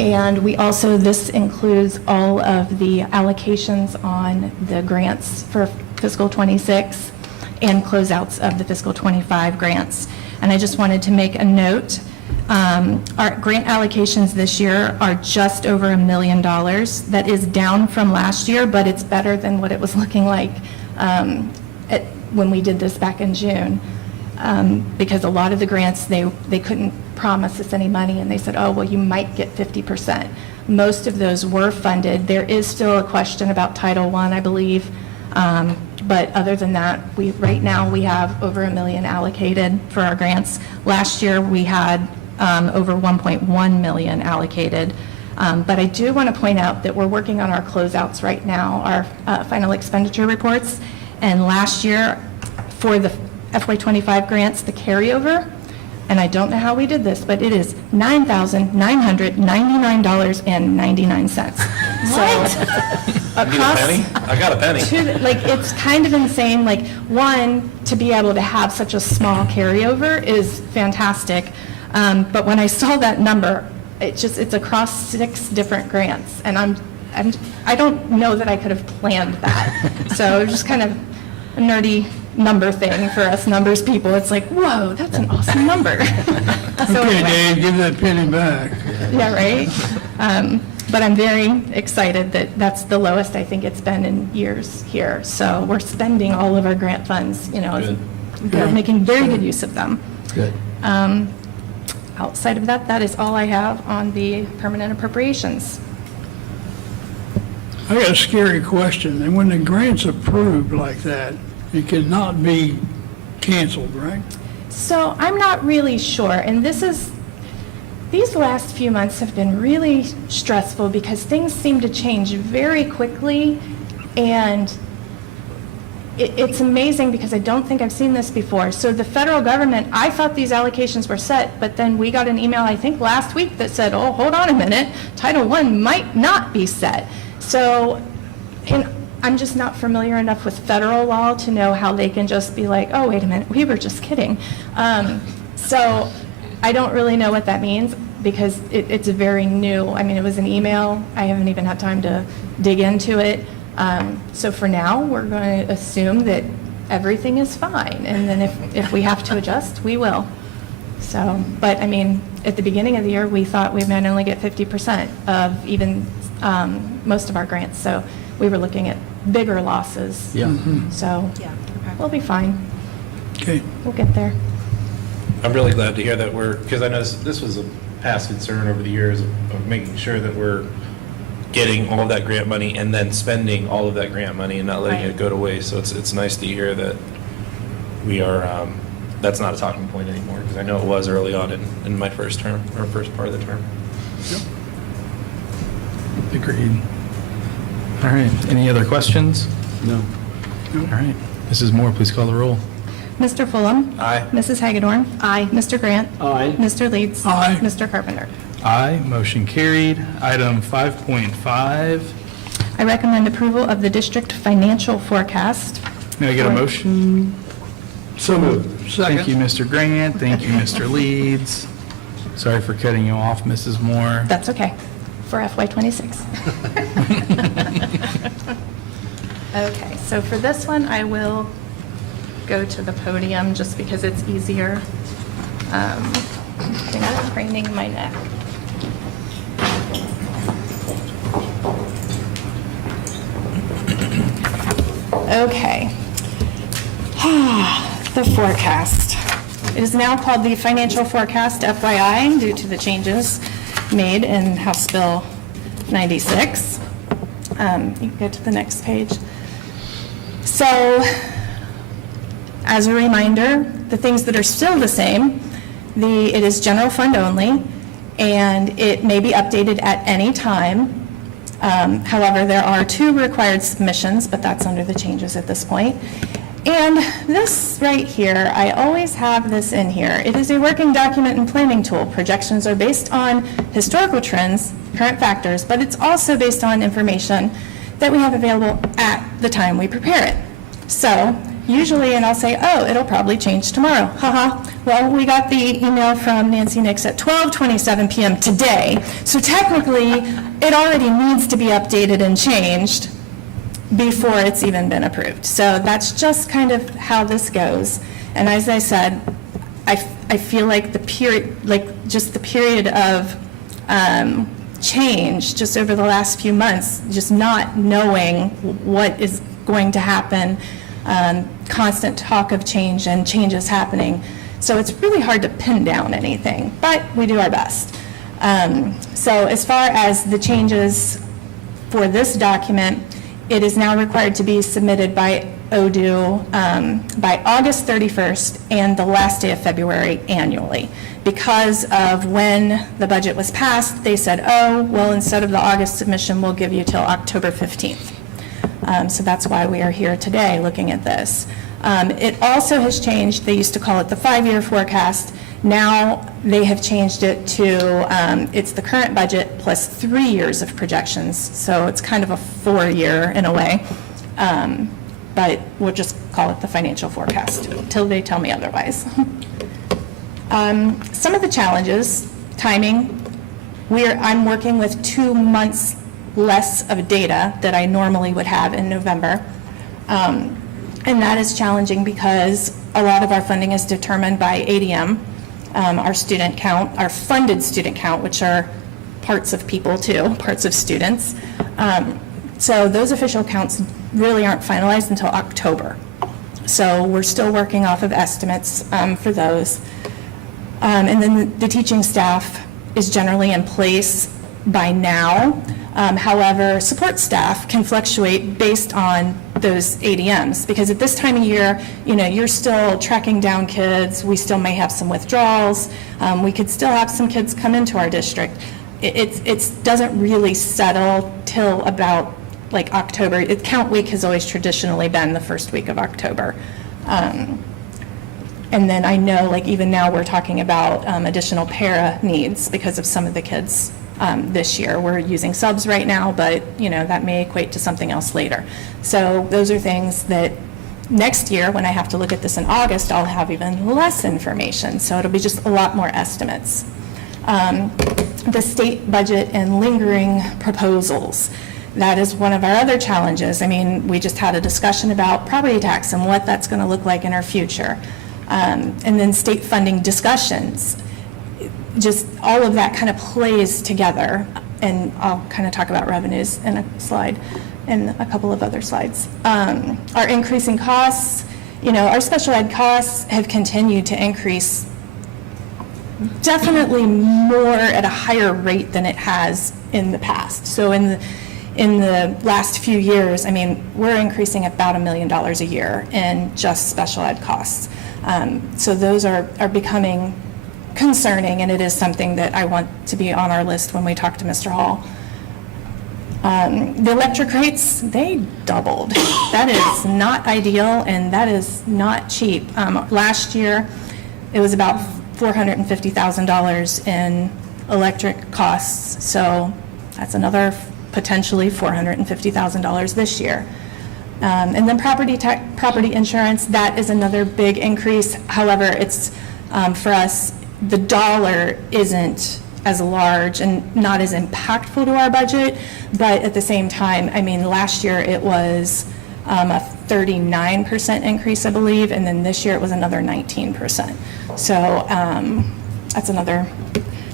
And we also, this includes all of the allocations on the grants for fiscal '26 and closeouts of the fiscal '25 grants. And I just wanted to make a note. Our grant allocations this year are just over $1 million. That is down from last year, but it's better than what it was looking like when we did this back in June. Because a lot of the grants, they couldn't promise us any money, and they said, oh, well, you might get 50%. Most of those were funded. There is still a question about Title I, I believe. But other than that, right now we have over $1 million allocated for our grants. Last year we had over 1.1 million allocated. But I do want to point out that we're working on our closeouts right now, our final expenditure reports. And last year for the FY25 grants, the carryover, and I don't know how we did this, but it is $9,999.99. What? Across, I got a penny. it's kind of insane. One, to be able to have such a small carryover is fantastic. But when I saw that number, it's across 6 different grants, and I don't know that I could have planned that. So it was just kind of a nerdy number thing for us numbers people. It's like, whoa, that's an awesome number. So Okay, anyway. Dave, give that penny back. Yeah, right? But I'm very excited that that's the lowest I think it's been in years here. So we're spending all of our grant funds, Good. we're making very good use of them. Good. Outside of that, that is all I have on the permanent appropriations. I got a scary question. And when the grant's approved like that, it cannot be canceled, right? So I'm not really sure, and these last few months have been really stressful because things seem to change very quickly, and it's amazing because I don't think I've seen this before. So the federal government, I thought these allocations were set, but then we got an email, I think last week, that said, oh, hold on a minute, Title I might not be set. So, and I'm just not familiar enough with federal law to know how they can just be like, oh, wait a minute, we were just kidding. So I don't really know what that means because it's a very new, it was an email. I haven't even had time to dig into it. So for now, we're going to assume that everything is fine. And then if we have to adjust, we will. So, but at the beginning of the year, we thought we might only get 50% of even most of our grants. So we were looking at bigger losses. Yeah. So we'll be fine. Okay. We'll get there. I'm really glad to hear that because I know this was a past concern over the years of making sure that we're getting all of that grant money and then spending all of that grant money and not letting it go to waste. So it's nice to hear that we are, that's not a talking point anymore, because I know it was early on in my first term, or first part of the term. Agreed. All right, any other questions? No. All right, Mrs. Moore, please call the roll. Mr. Fulham? Aye. Mrs. Hagedorn? Aye. Mr. Grant? Aye. Mr. Leeds? Aye. Mr. Carpenter? Aye, motion carried. Item 5.5, I recommend approval of the district financial forecast. may I get a motion So moved. Thank you, Mr. Grant. Thank you, Mr. Leeds. Sorry for cutting you off, Mrs. Moore. That's okay, for FY '26. Okay, so for this one, I will go to the podium just because it's easier. I think I'm craning my neck. Okay. The forecast. It is now called the financial forecast, FYI, due to the changes made in House Bill 96. You can go to the next page. So, as a reminder, the things that are still the same, it is general fund only, and it may be updated at any time. However, there are 2 required submissions, but that's under the changes at this point. And this right here, I always have this in here. It is a working document and planning tool. Projections are based on historical trends, current factors, but it's also based on information that we have available at the time we prepare it. So usually, and I'll say, oh, it'll probably change tomorrow. Haha. Well, we got the email from Nancy Nix at 12:27 p.m. today. So technically, it already needs to be updated and changed before it's even been approved. So that's just kind of how this goes. And as I said, I feel like the period of change just over the last few months, just not knowing what is going to happen, constant talk of change and changes happening. So it's really hard to pin down anything, but we do our best. So as far as the changes for this document, it is now required to be submitted by ODU by August 31st and the last day of February annually. Because of when the budget was passed, they said, oh, well, instead of the August submission, we'll give you till October 15th. So that's why we are here today looking at this. It also has changed. They used to call it the 5-year forecast. Now they have changed it to, it's the current budget plus 3 years of projections. So it's kind of a 4-year in a way. But we'll just call it the financial forecast until they tell me otherwise. Some of the challenges, timing, I'm working with 2 months less of data that I normally would have in November. And that is challenging because a lot of our funding is determined by ADM, our student count, our funded student count, which are parts of people too, parts of students. So those official counts really aren't finalized until October. So we're still working off of estimates for those. And then the teaching staff is generally in place by now. However, support staff can fluctuate based on those ADMs, because at this time of year, you're still tracking down kids. We still may have some withdrawals. We could still have some kids come into our district. It doesn't really settle till about like October. Count week has always traditionally been the first week of October. And then I know, like even now, we're talking about additional para needs because of some of the kids this year. We're using subs right now, but that may equate to something else later. So those are things that next year, when I have to look at this in August, I'll have even less information. So it'll be just a lot more estimates. The state budget and lingering proposals. That is one of our other challenges. I mean, we just had a discussion about property tax and what that's going to look like in our future. And then state funding discussions. Just all of that kind of plays together. And I'll kind of talk about revenues in a slide and a couple of other slides. Our increasing costs, our special ed costs have continued to increase definitely more at a higher rate than it has in the past. So in the last few years, I mean, we're increasing about $1 million a year in just special ed costs. So those are becoming concerning, and it is something that I want to be on our list when we talk to Mr. Hall. The electric rates, they doubled. That is not ideal, and that is not cheap. Last year, it was about $450,000 in electric costs, so that's another potentially $450,000 this year. And then property insurance, that is another big increase. However, it's, for us, the dollar isn't as large and not as impactful to our budget, but at the same time, I mean, last year it was a 39% increase, I believe, and then this year it was another 19%. So that's another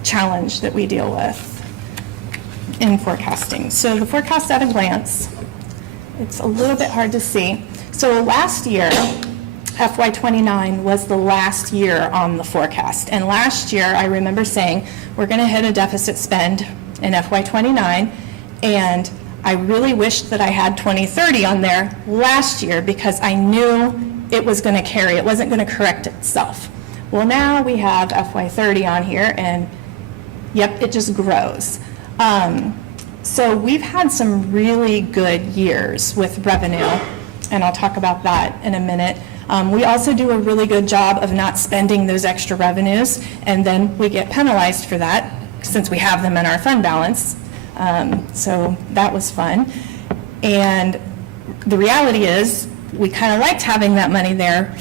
challenge that we deal with in forecasting. So the forecast at a glance, it's a little bit hard to see. So last year, FY29 was the last year on the forecast. And last year, I remember saying, we're going to hit a deficit spend in FY29, and I really wished that I had 2030 on there last year because I knew it was going to carry, it wasn't going to correct itself. Well, now we have FY30 on here, and yep, it just grows. So we've had some really good years with revenue, and I'll talk about that in a minute. We also do a really good job of not spending those extra revenues, and then we get penalized for that since we have them in our fund balance. So that was fun. And the reality is, we kind of liked having that money there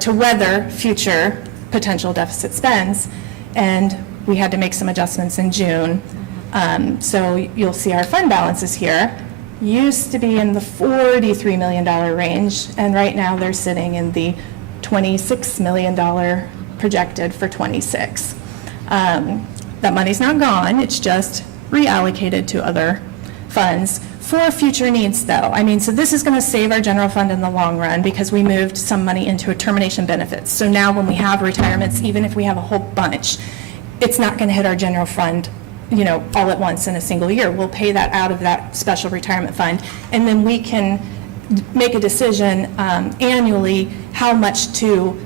to weather future potential deficit spends, and we had to make some adjustments in June. So you'll see our fund balances here used to be in the $43 million range, and right now they're sitting in the $26 million projected for 26. That money's not gone, it's just reallocated to other funds for future needs, though. I mean, so this is going to save our general fund in the long run because we moved some money into a termination benefits. So now when we have retirements, even if we have a whole bunch, it's not going to hit our general fund, you know, all at once in a single year. We'll pay that out of that special retirement fund, and then we can make a decision annually how much to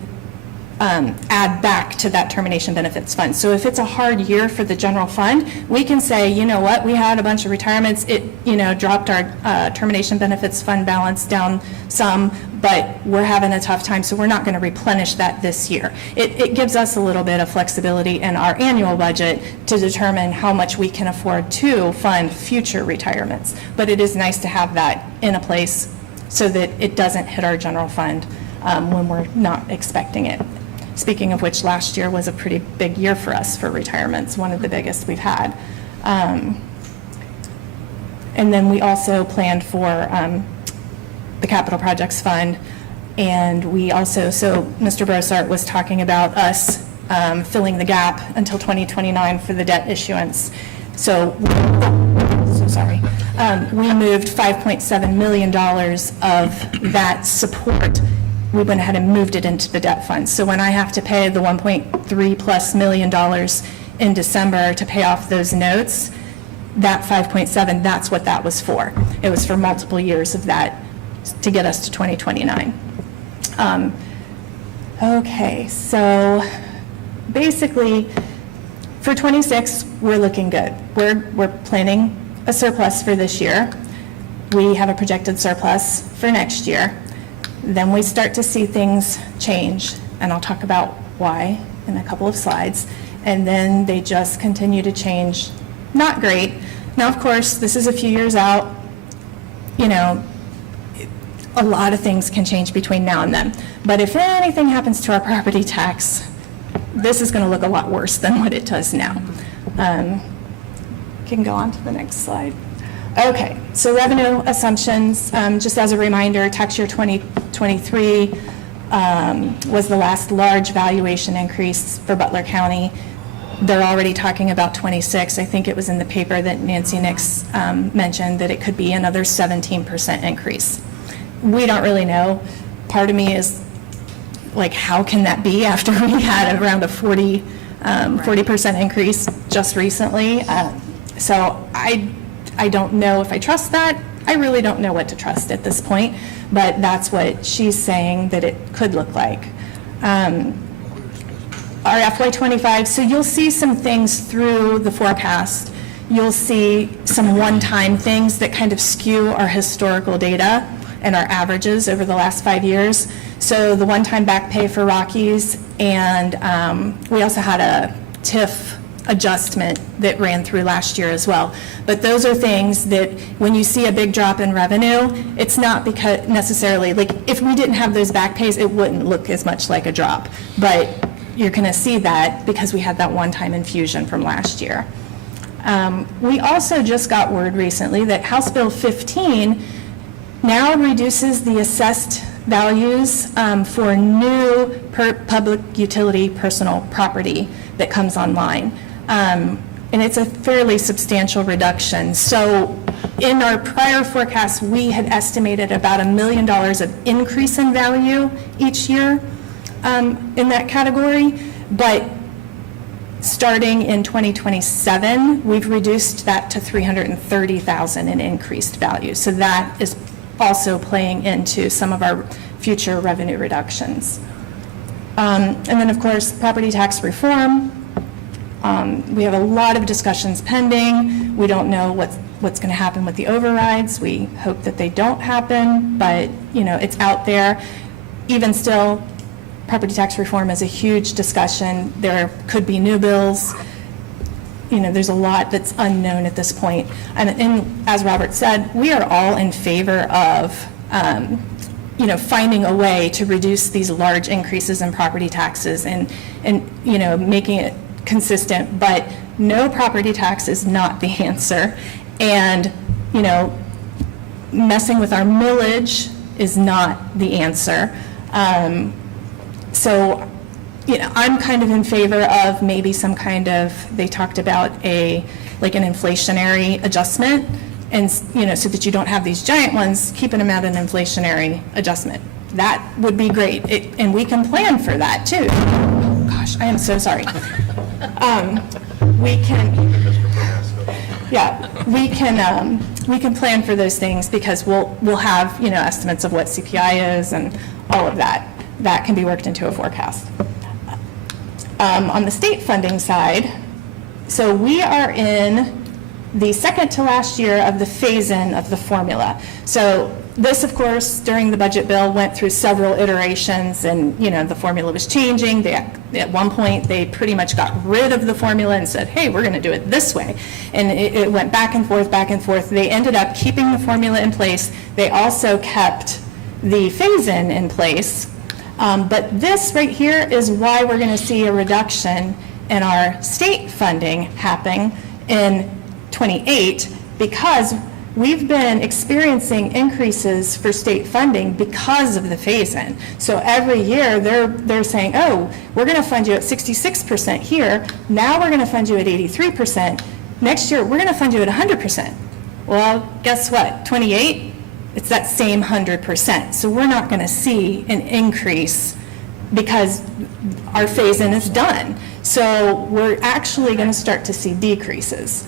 add back to that termination benefits fund. So if it's a hard year for the general fund, we can say, you know what, we had a bunch of retirements, it, you know, dropped our termination benefits fund balance down some, but we're having a tough time, so we're not going to replenish that this year. It gives us a little bit of flexibility in our annual budget to determine how much we can afford to fund future retirements. But it is nice to have that in a place so that it doesn't hit our general fund when we're not expecting it. Speaking of which, last year was a pretty big year for us for retirements, one of the biggest we've had. And then we also planned for the Capital Projects Fund, and we also, so Mr. Brossart was talking about us filling the gap until 2029 for the debt issuance. So sorry. We moved $5.7 million of that support. We went ahead and moved it into the debt fund. So when I have to pay the $1.3+ million in December to pay off those notes, that 5.7, that's what that was for. It was for multiple years of that to get us to 2029. Okay, so basically for 26, we're looking good. We're planning a surplus for this year. We have a projected surplus for next year. Then we start to see things change, and I'll talk about why in a couple of slides. And then they just continue to change. Not great. Now, of course, this is a few years out. You know, a lot of things can change between now and then. But if anything happens to our property tax, this is going to look a lot worse than what it does now. Can go on to the next slide. Okay, so revenue assumptions, just as a reminder, tax year 2023 was the last large valuation increase for Butler County. They're already talking about 26. I think it was in the paper that Nancy Nix mentioned that it could be another 17% increase. We don't really know. Part of me is like, how can that be after we had around a 40% increase just recently? So I don't know if I trust that. I really don't know what to trust at this point, but that's what she's saying that it could look like. Our FY25, so you'll see some things through the forecast. You'll see some one-time things that kind of skew our historical data and our averages over the last 5 years. So the one-time back pay for Rockies, and we also had a TIF adjustment that ran through last year as well. But those are things that, when you see a big drop in revenue, it's not because necessarily, like, if we didn't have those back pays, it wouldn't look as much like a drop. But you're going to see that because we had that one-time infusion from last year. We also just got word recently that House Bill 15 now reduces the assessed values for new public utility personal property that comes online. And it's a fairly substantial reduction. So in our prior forecast, we had estimated about $1 million of increase in value each year in that category. But starting in 2027, we've reduced that to $330,000 in increased value. So that is also playing into some of our future revenue reductions. And then, of course, property tax reform. We have a lot of discussions pending. We don't know what's going to happen with the overrides. We hope that they don't happen, but, you know, it's out there. Even still, property tax reform is a huge discussion. There could be new bills. You know, there's a lot that's unknown at this point. And as Robert said, we are all in favor of, you know, finding a way to reduce these large increases in property taxes and you know, making it consistent. But no property tax is not the answer. And, you know, messing with our millage is not the answer. So, you know, I'm kind of in favor of maybe some kind of, they talked about like an inflationary adjustment, and, you know, so that you don't have these giant ones, keeping them at an inflationary adjustment. That would be great, and we can plan for that too. Gosh, I am so sorry. We can plan for those things because we'll have, you know, estimates of what CPI is and all of that. That can be worked into a forecast. On the state funding side, so we are in the second to last year of the phase-in of the formula. So this, of course, during the budget bill, went through several iterations, and, you know, the formula was changing. At one point, they pretty much got rid of the formula and said, hey, we're going to do it this way. And it went back and forth, back and forth. They ended up keeping the formula in place. They also kept the phase-in in place. But this right here is why we're going to see a reduction in our state funding happening in '28, because we've been experiencing increases for state funding because of the phase-in. So every year they're saying, oh, we're going to fund you at 66% here. Now we're going to fund you at 83%. Next year we're going to fund you at 100%. Well, guess what? 28. It's that same 100%. So we're not going to see an increase because our phase-in is done. So we're actually going to start to see decreases.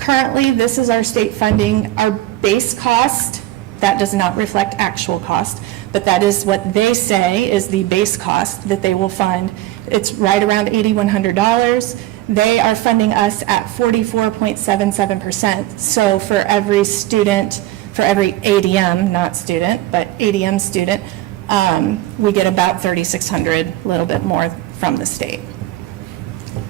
Currently, this is our state funding. Our base cost, that does not reflect actual cost, but that is what they say is the base cost that they will fund. It's right around $8,100. They are funding us at 44.77%. So for every student, for every ADM, not student, but ADM student, we get about $3,600, a little bit more from the state.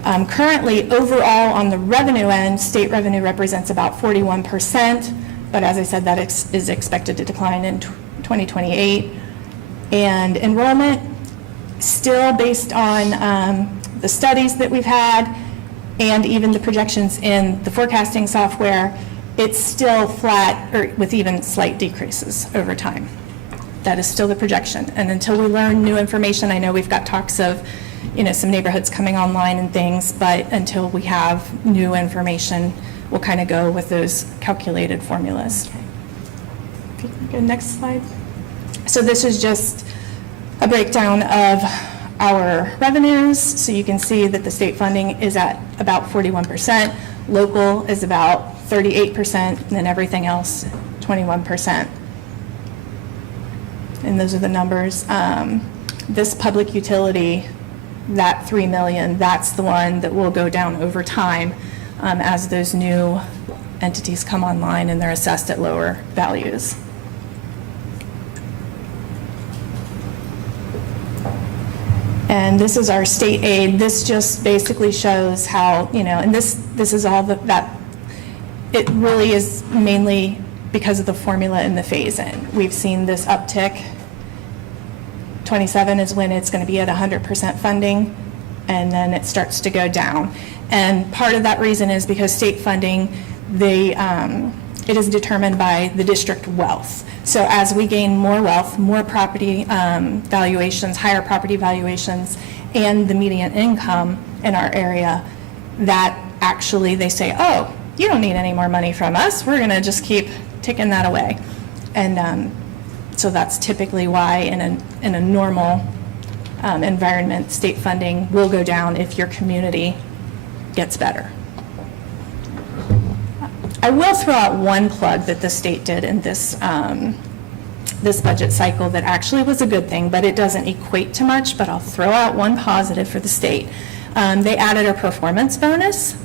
Currently, overall, on the revenue end, state revenue represents about 41%, but as I said, that is expected to decline in 2028. And enrollment, still based on the studies that we've had and even the projections in the forecasting software, it's still flat or with even slight decreases over time. That is still the projection. And until we learn new information, I know we've got talks of, you know, some neighborhoods coming online and things, but until we have new information, we'll kind of go with those calculated formulas. Okay, good, next slide. So this is just a breakdown of our revenues. So you can see that the state funding is at about 41%, local is about 38%, and then everything else, 21%. And those are the numbers. This public utility, that $3 million, that's the one that will go down over time as those new entities come online and they're assessed at lower values. And this is our state aid. This just basically shows how, and this is all that, it really is mainly because of the formula and the phase-in. We've seen this uptick. 27 is when it's going to be at 100% funding, and then it starts to go down. And part of that reason is because state funding, it is determined by the district wealth. So as we gain more wealth, more property valuations, higher property valuations, and the median income in our area, that actually they say, oh, you don't need any more money from us. We're going to just keep taking that away. And so that's typically why in a normal environment, state funding will go down if your community gets better. I will throw out one plug that the state did in this budget cycle that actually was a good thing, but it doesn't equate to much, but I'll throw out one positive for the state. They added a performance bonus,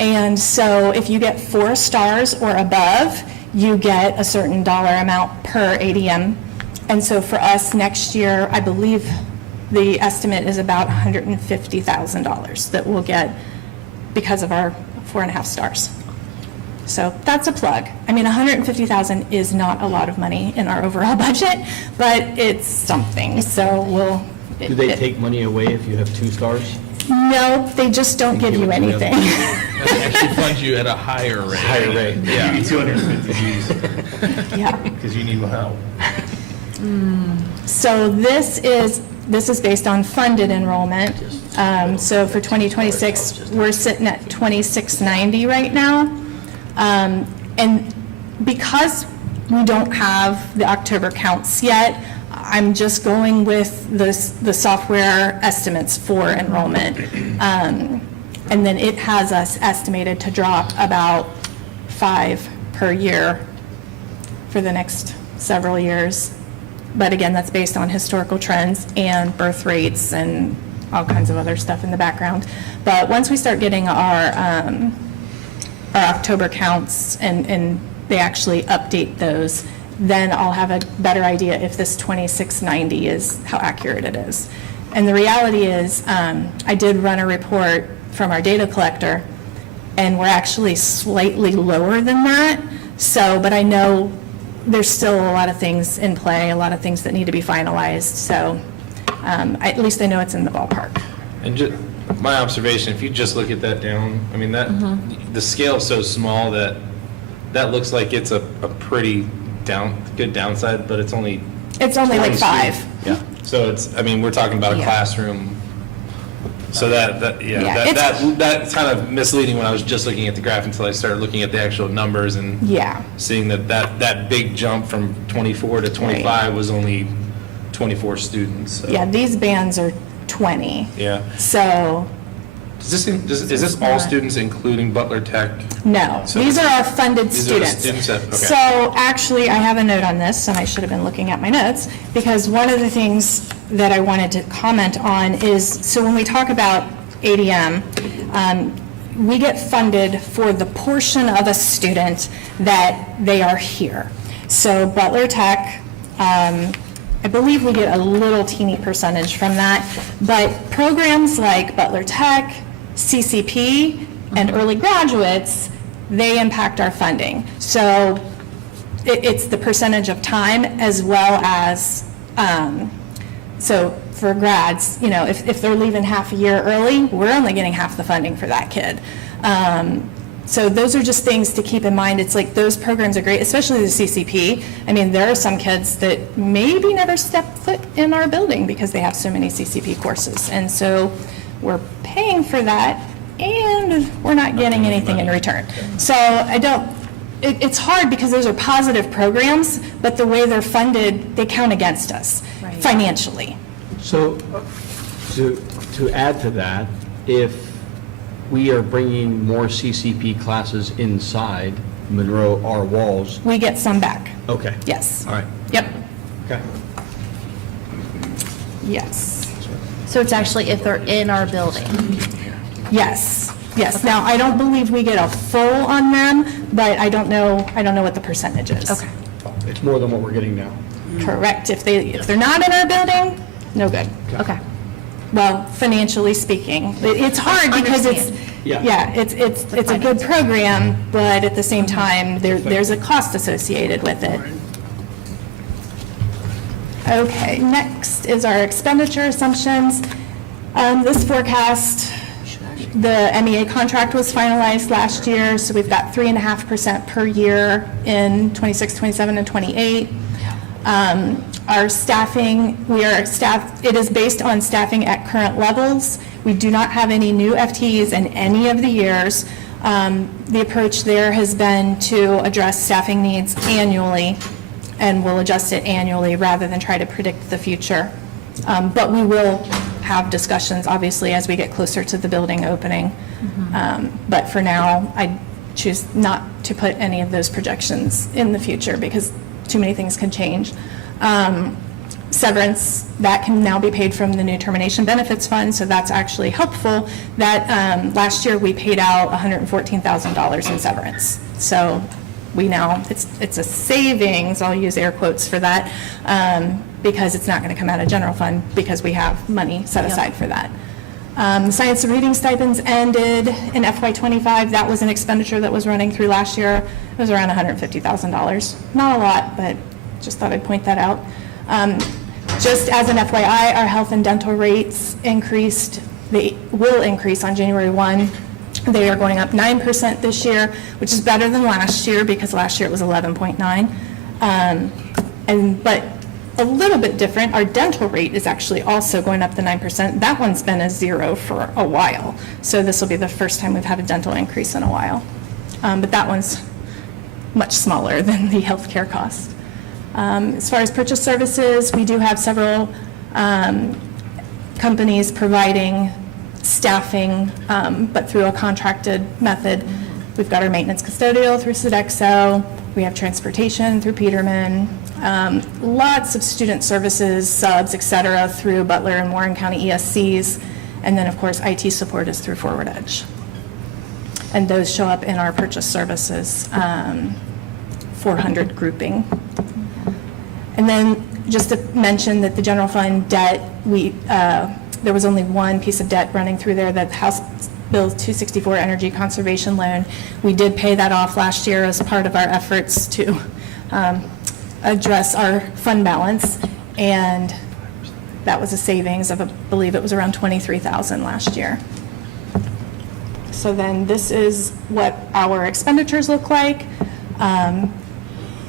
and so if you get 4 stars or above, you get a certain dollar amount per ADM. And so for us next year, I believe the estimate is about $150,000 that we'll get because of our 4.5 stars. So that's a plug. I mean, $150,000 is not a lot of money in our overall budget, but it's something. So Do they take money away if you have 2 stars? No, they just don't give you anything. They actually fund you at a higher rate. Higher rate. Yeah. Give me 250 G's. Yeah. Because you need help. So this is based on funded enrollment. So for 2026, we're sitting at 2690 right now. And because we don't have the October counts yet, I'm just going with the software estimates for enrollment. And then it has us estimated to drop about 5 per year for the next several years. But again, that's based on historical trends and birth rates and all kinds of other stuff in the background. But once we start getting our October counts and they actually update those, then I'll have a better idea if this 2690 is how accurate it is. And the reality is, I did run a report from our data collector, and we're actually slightly lower than that. So, but I know there's still a lot of things in play, a lot of things that need to be finalized. So at least I know it's in the ballpark. And just my observation, if you just look at that down, I mean, that the scale is so small that looks like it's a pretty good downside, but it's only like 5. students. Yeah. So it's, I mean, we're talking about a classroom. So that's kind of misleading when I was just looking at the graph until I started looking at the actual numbers and seeing that big jump from 24 to 25 was only 24 students. So. Yeah, these bands are 20. Yeah. So. Is this all students, including Butler Tech? No, So these are our funded these are the students. okay. So actually, I have a note on this, and I should have been looking at my notes, because one of the things that I wanted to comment on is, so when we talk about ADM, we get funded for the portion of a student that they are here. So Butler Tech, I believe we get a little teeny percentage from that, but programs like Butler Tech, CCP, and early graduates, they impact our funding. So it's the percentage of time as well as, so for grads, if they're leaving half a year early, we're only getting half the funding for that kid. So those are just things to keep in mind. It's like those programs are great, especially the CCP. I mean, there are some kids that maybe never step foot in our building because they have so many CCP courses. And so we're paying for that and we're not getting anything in return. So it's hard because those are positive programs, but the way they're funded, they count against us financially. So to add to that, if we are bringing more CCP classes inside Monroe, our walls. We get some back. Okay. Yes. All right. Yep. Okay. Yes. So it's actually if they're in our building? Yes. Yes. Now, I don't believe we get a full on them, but I don't know what the percentage is. Okay. It's more than what we're getting now. Correct. If they're not in our building, no good. Okay. well, financially speaking. It's hard because it's, it's a good program, but at the same time, there's a cost associated with it. Okay, next is our expenditure assumptions. This forecast, the MEA contract was finalized last year, so we've got 3.5% per year in 26, 27, and 28. Our staffing, it is based on staffing at current levels. We do not have any new FTEs in any of the years. The approach there has been to address staffing needs annually, and we'll adjust it annually rather than try to predict the future. But we will have discussions, obviously, as we get closer to the building opening. But for now, I choose not to put any of those projections in the future because too many things can change. Severance, that can now be paid from the new termination benefits fund, so that's actually helpful. That last year we paid out $114,000 in severance. So we now, it's a savings, I'll use air quotes for that, because it's not going to come out of general fund because we have money set aside for that. Science and reading stipends ended in FY25. That was an expenditure that was running through last year. It was around $150,000. Not a lot, but just thought I'd point that out. Just as an FYI, our health and dental rates increased. They will increase on January 1. They are going up 9% this year, which is better than last year because last year it was 11.9. But a little bit different, our dental rate is actually also going up the 9%. That one's been a 0 for a while. So this will be the first time we've had a dental increase in a while. But that one's much smaller than the healthcare cost. As far as purchase services, we do have several companies providing staffing, but through a contracted method. We've got our maintenance custodial through Sodexo. We have transportation through Peterman. Lots of student services, subs, et cetera, through Butler and Warren County ESCs. And then, of course, IT support is through Forward Edge. And those show up in our purchase services 400 grouping. And then just to mention that the general fund debt, there was only one piece of debt running through there, that House Bill 264 energy conservation loan. We did pay that off last year as part of our efforts to address our fund balance, and that was a savings of, I believe it was around $23,000 last year. So then this is what our expenditures look like.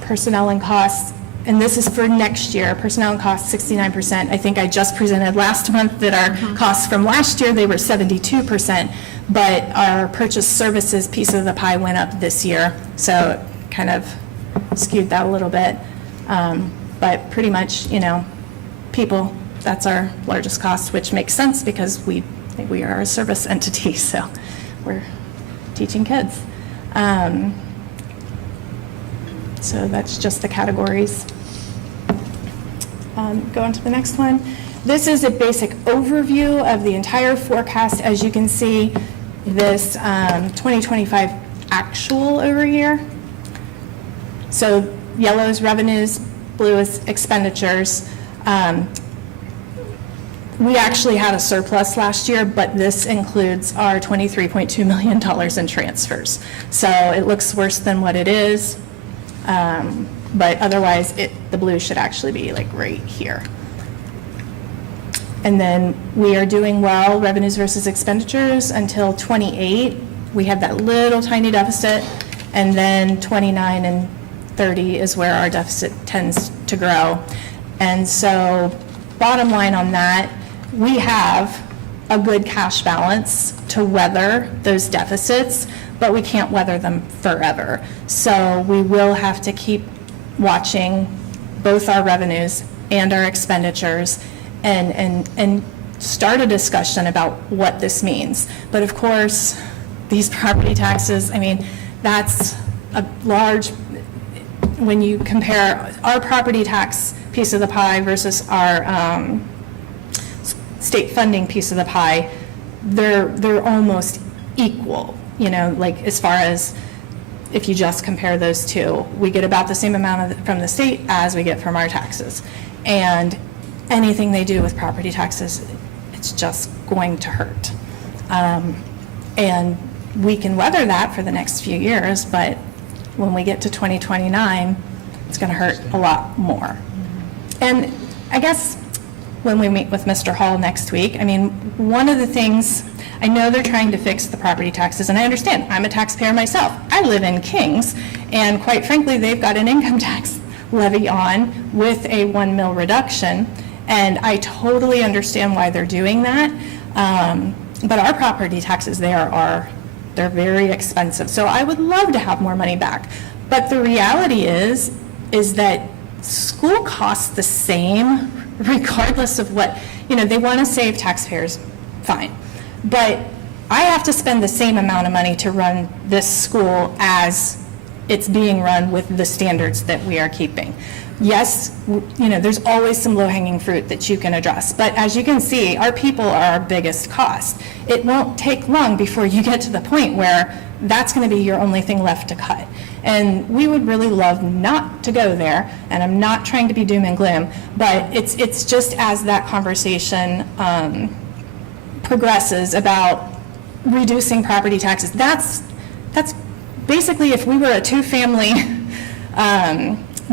Personnel and costs, and this is for next year. Personnel and costs, 69%. I think I just presented last month that our costs from last year, they were 72%, but our purchase services piece of the pie went up this year, so it kind of skewed that a little bit. But pretty much, people, that's our largest cost, which makes sense because we are a service entity, so we're teaching kids. So that's just the categories. Go on to the next one. This is a basic overview of the entire forecast. As you can see, this 2025 actual over here. So yellow is revenues, blue is expenditures. We actually had a surplus last year, but this includes our $23.2 million in transfers. So it looks worse than what it is. But otherwise, the blue should actually be like right here. And then we are doing well, revenues versus expenditures, until 28. We have that little tiny deficit, and then 29 and 30 is where our deficit tends to grow. And so bottom line on that, we have a good cash balance to weather those deficits, but we can't weather them forever. So we will have to keep watching both our revenues and our expenditures and start a discussion about what this means. But of course, these property taxes, I mean, that's a large, when you compare our property tax piece of the pie versus our state funding piece of the pie, they're almost equal, like as far as if you just compare those two. We get about the same amount from the state as we get from our taxes. And anything they do with property taxes, it's just going to hurt. And we can weather that for the next few years, but when we get to 2029, it's going to hurt a lot more. And I guess when we meet with Mr. Hall next week, I mean, one of the things, I know they're trying to fix the property taxes, and I understand, I'm a taxpayer myself. I live in Kings, and quite frankly, they've got an income tax levy on with a 1 mil reduction, and I totally understand why they're doing that. But our property taxes there they're very expensive. So I would love to have more money back. But the reality is that school costs the same regardless of what, they want to save taxpayers, fine. But I have to spend the same amount of money to run this school as it's being run with the standards that we are keeping. Yes, there's always some low-hanging fruit that you can address, but as you can see, our people are our biggest cost. It won't take long before you get to the point where that's going to be your only thing left to cut. And we would really love not to go there, and I'm not trying to be doom and gloom, but it's just as that conversation progresses about reducing property taxes. That's basically, if we were a two-family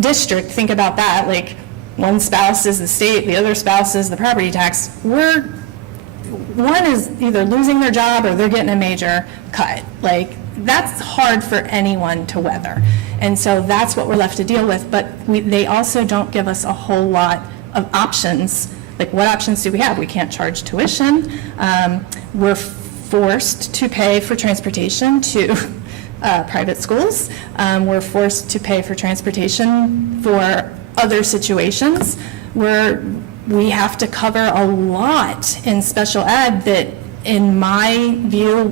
district, think about that, like one spouse is the state, the other spouse is the property tax. One is either losing their job or they're getting a major cut. Like, that's hard for anyone to weather. And so that's what we're left to deal with, but they also don't give us a whole lot of options. Like, what options do we have? We can't charge tuition. We're forced to pay for transportation to private schools. We're forced to pay for transportation for other situations where we have to cover a lot in special ed that, in my view,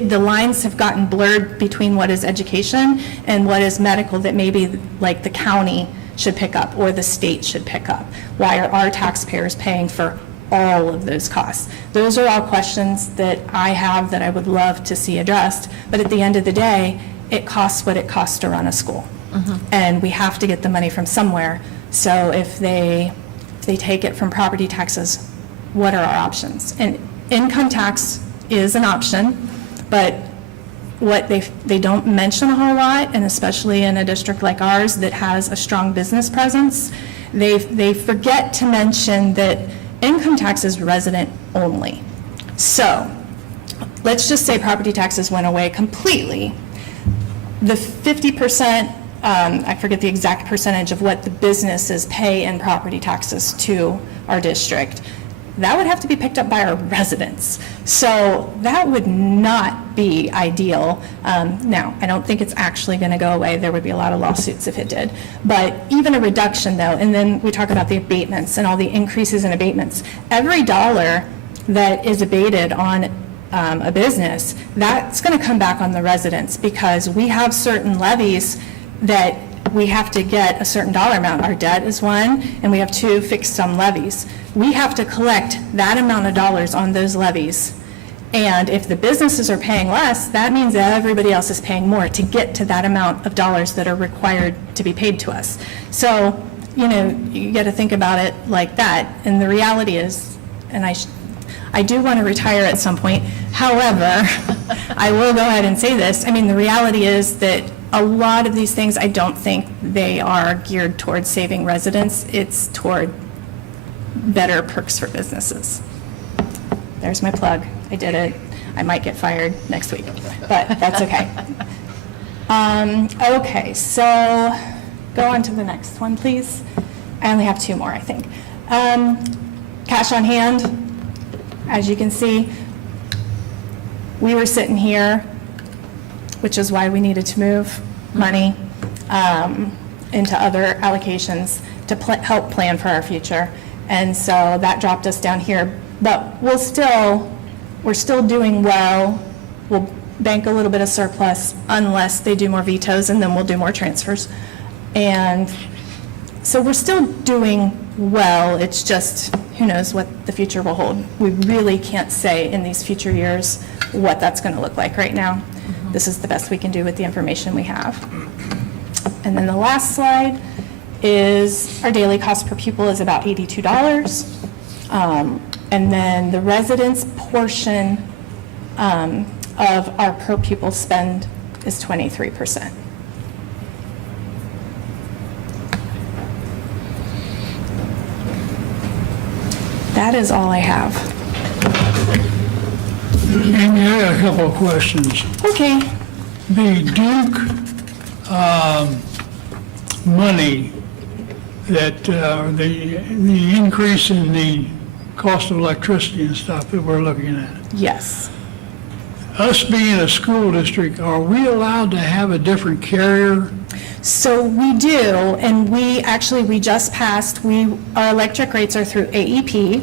the lines have gotten blurred between what is education and what is medical that maybe like the county should pick up or the state should pick up. Why are our taxpayers paying for all of those costs? Those are all questions that I have that I would love to see addressed, but at the end of the day, it costs what it costs to run a school. And we have to get the money from somewhere. So if they take it from property taxes, what are our options? And income tax is an option, but what they don't mention a whole lot, and especially in a district like ours that has a strong business presence, they forget to mention that income tax is resident only. So let's just say property taxes went away completely. The 50%, I forget the exact percentage of what the businesses pay in property taxes to our district, that would have to be picked up by our residents. So that would not be ideal. Now, I don't think it's actually going to go away. There would be a lot of lawsuits if it did. But even a reduction, though, and then we talk about the abatements and all the increases in abatements. Every dollar that is abated on a business, that's going to come back on the residents, because we have certain levies that we have to get a certain dollar amount. Our debt is one, and we have two fixed sum levies. We have to collect that amount of dollars on those levies. And if the businesses are paying less, that means that everybody else is paying more to get to that amount of dollars that are required to be paid to us. So, you got to think about it like that. And the reality is, and I do want to retire at some point. However, I will go ahead and say this. I mean, the reality is that a lot of these things, I don't think they are geared towards saving residents. It's toward better perks for businesses. There's my plug. I did it. I might get fired next week, but that's okay. Okay, so go on to the next one, please. I only have two more, I think. Cash on hand. As you can see, we were sitting here, which is why we needed to move money into other allocations to help plan for our future. And so that dropped us down here. But we're still doing well. We'll bank a little bit of surplus unless they do more vetoes, and then we'll do more transfers. And so we're still doing well. It's just, who knows what the future will hold. We really can't say in these future years what that's going to look like right now. This is the best we can do with the information we have. And then the last slide is our daily cost per pupil is about $82. And then the residents' portion of our per pupil spend is 23%. That is all I have. Amy, I got a couple of questions. Okay. The Duke money that, the increase in the cost of electricity and stuff that we're looking at, Yes. us being a school district, are we allowed to have a different carrier? So we do, and we just passed, our electric rates are through AEP.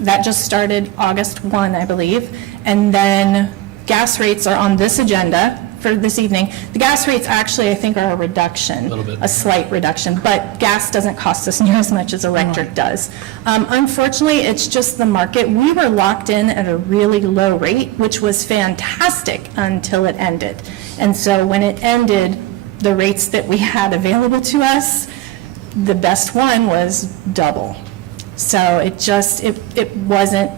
That just started August 1, I believe. And then gas rates are on this agenda for this evening. The gas rates actually, I think, are a reduction. A little bit. A slight reduction, but gas doesn't cost us near as much as electric does. Unfortunately, it's just the market. We were locked in at a really low rate, which was fantastic until it ended. And so when it ended, the rates that we had available to us, the best one was double. So it wasn't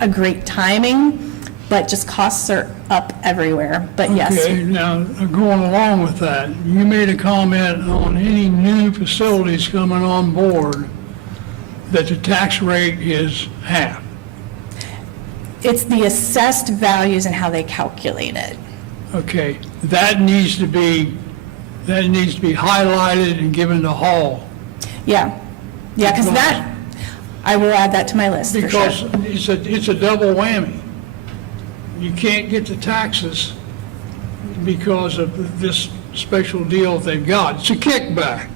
a great timing, but just costs are up everywhere. But yes. Okay, now, going along with that, you made a comment on any new facilities coming on board that the tax rate is half. It's the assessed values and how they calculate it. Okay, that needs to be highlighted and given to Hall. Yeah, because that, I will add that to my list for sure. Because it's a double whammy. You can't get the taxes because of this special deal they've got. It's a kickback,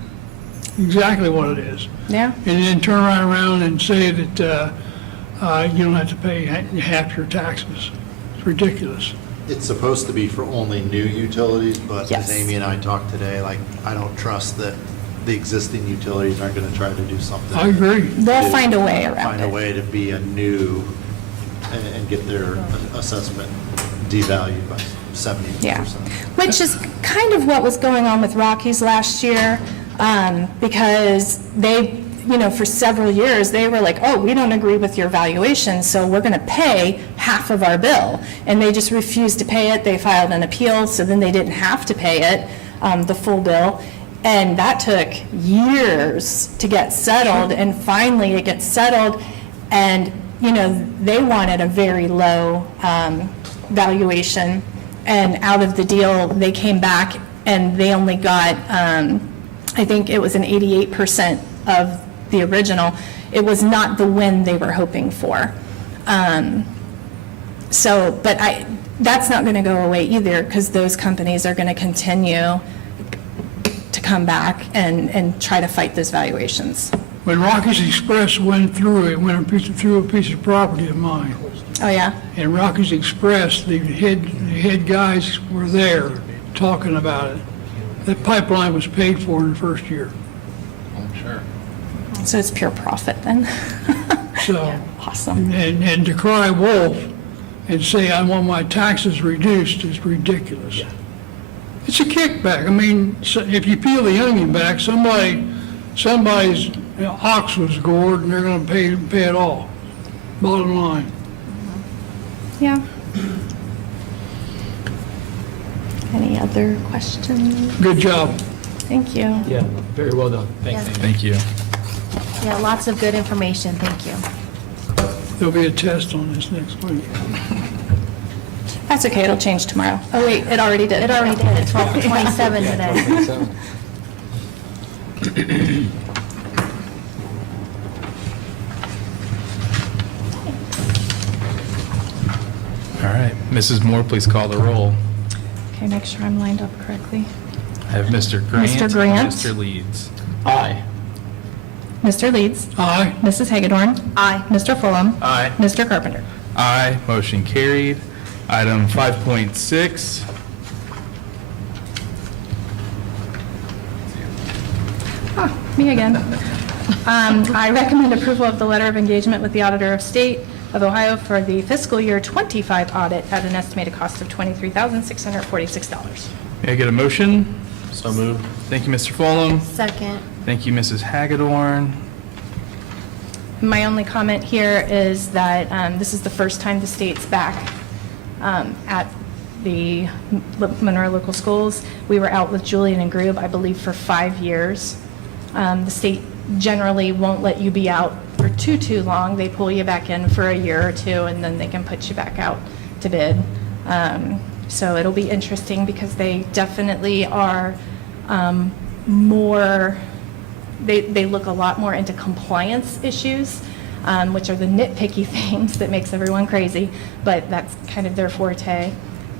exactly what it is. Yeah. And then turn right around and say that you don't have to pay half your taxes. It's ridiculous. It's supposed to be for only new utilities, but Yes. as Amy and I talked today, like, I don't trust that the existing utilities aren't going to try to do something. I agree. They'll find a way around Find a it. way to be a new, and get their assessment devalued by 70%. Yeah, which is kind of what was going on with Rockies last year, because they, for several years, they were like, oh, we don't agree with your valuation, so we're going to pay half of our bill. And they just refused to pay it. They filed an appeal, so then they didn't have to pay it, the full bill. And that took years to get settled, and finally it gets settled, and, they wanted a very low valuation, and out of the deal, they came back and they only got, I think it was an 88% of the original. It was not the win they were hoping for. That's not going to go away either, because those companies are going to continue to come back and try to fight those valuations. When Rockies Express went through, it went through a piece of property of mine. Oh, yeah? And Rockies Express, the head guys were there talking about it. That pipeline was paid for in the first year. So it's pure profit then? So, Awesome. and to cry wolf and say, I want my taxes reduced is ridiculous. It's a kickback. I mean, so if you peel the onion back, somebody's ox was gored and they're going to pay it all. Bottom line. Yeah. Any other questions? Good job. Thank you. Yeah, very well done. Yes. Thank you. Yeah, lots of good information, thank you. There'll be a test on this next week. That's okay, it'll change tomorrow. Oh, wait, it already did. It already did, at 12:27 today. All right, Mrs. Moore, please call the roll. Okay, make sure I'm lined up correctly. I have Mr. Grant. Mr. Grant. And Mr. Leeds. Aye. Mr. Leeds. Aye. Mrs. Hagedorn. Aye. Mr. Fulham. Aye. Mr. Carpenter. Aye, motion carried. Item 5.6. Me again. I recommend approval of the letter of engagement with the Auditor of State of Ohio for the fiscal year 25 audit at an estimated cost of $23,646. May I get a motion? So moved. Thank you, Mr. Fulham. Second. Thank you, Mrs. Hagedorn. My only comment here is that this is the first time the state's back at the Monroe Local Schools. We were out with Julian and Grube, I believe, for 5 years. The state generally won't let you be out for too long. They pull you back in for a year or two, and then they can put you back out to bid. So it'll be interesting because they definitely are more, they look a lot more into compliance issues, which are the nitpicky things that makes everyone crazy, but that's kind of their forte.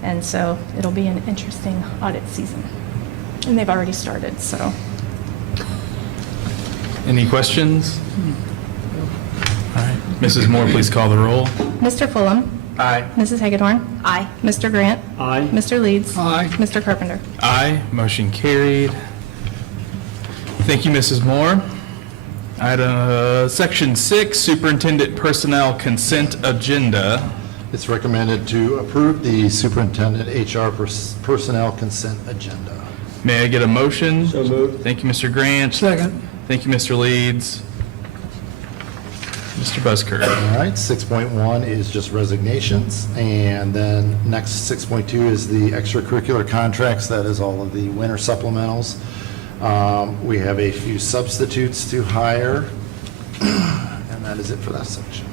And so it'll be an interesting audit season. And they've already started, so. Any questions? All right. Mrs. Moore, please call the roll. Mr. Fulham? Aye. Mrs. Hagedorn? Aye. Mr. Grant? Aye. Mr. Leeds? Aye. Mr. Carpenter? Aye. Motion carried. Thank you, Mrs. Moore. Section 6, Superintendent Personnel Consent Agenda. It's recommended to approve the superintendent HR personnel consent agenda. May I get a motion? So moved. Thank you, Mr. Grant. Second. Thank you, Mr. Leeds. Mr. Busker. All right, 6.1 is just resignations, and then next 6.2 is the extracurricular contracts. That is all of the winter supplementals. We have a few substitutes to hire, and that is it for that section.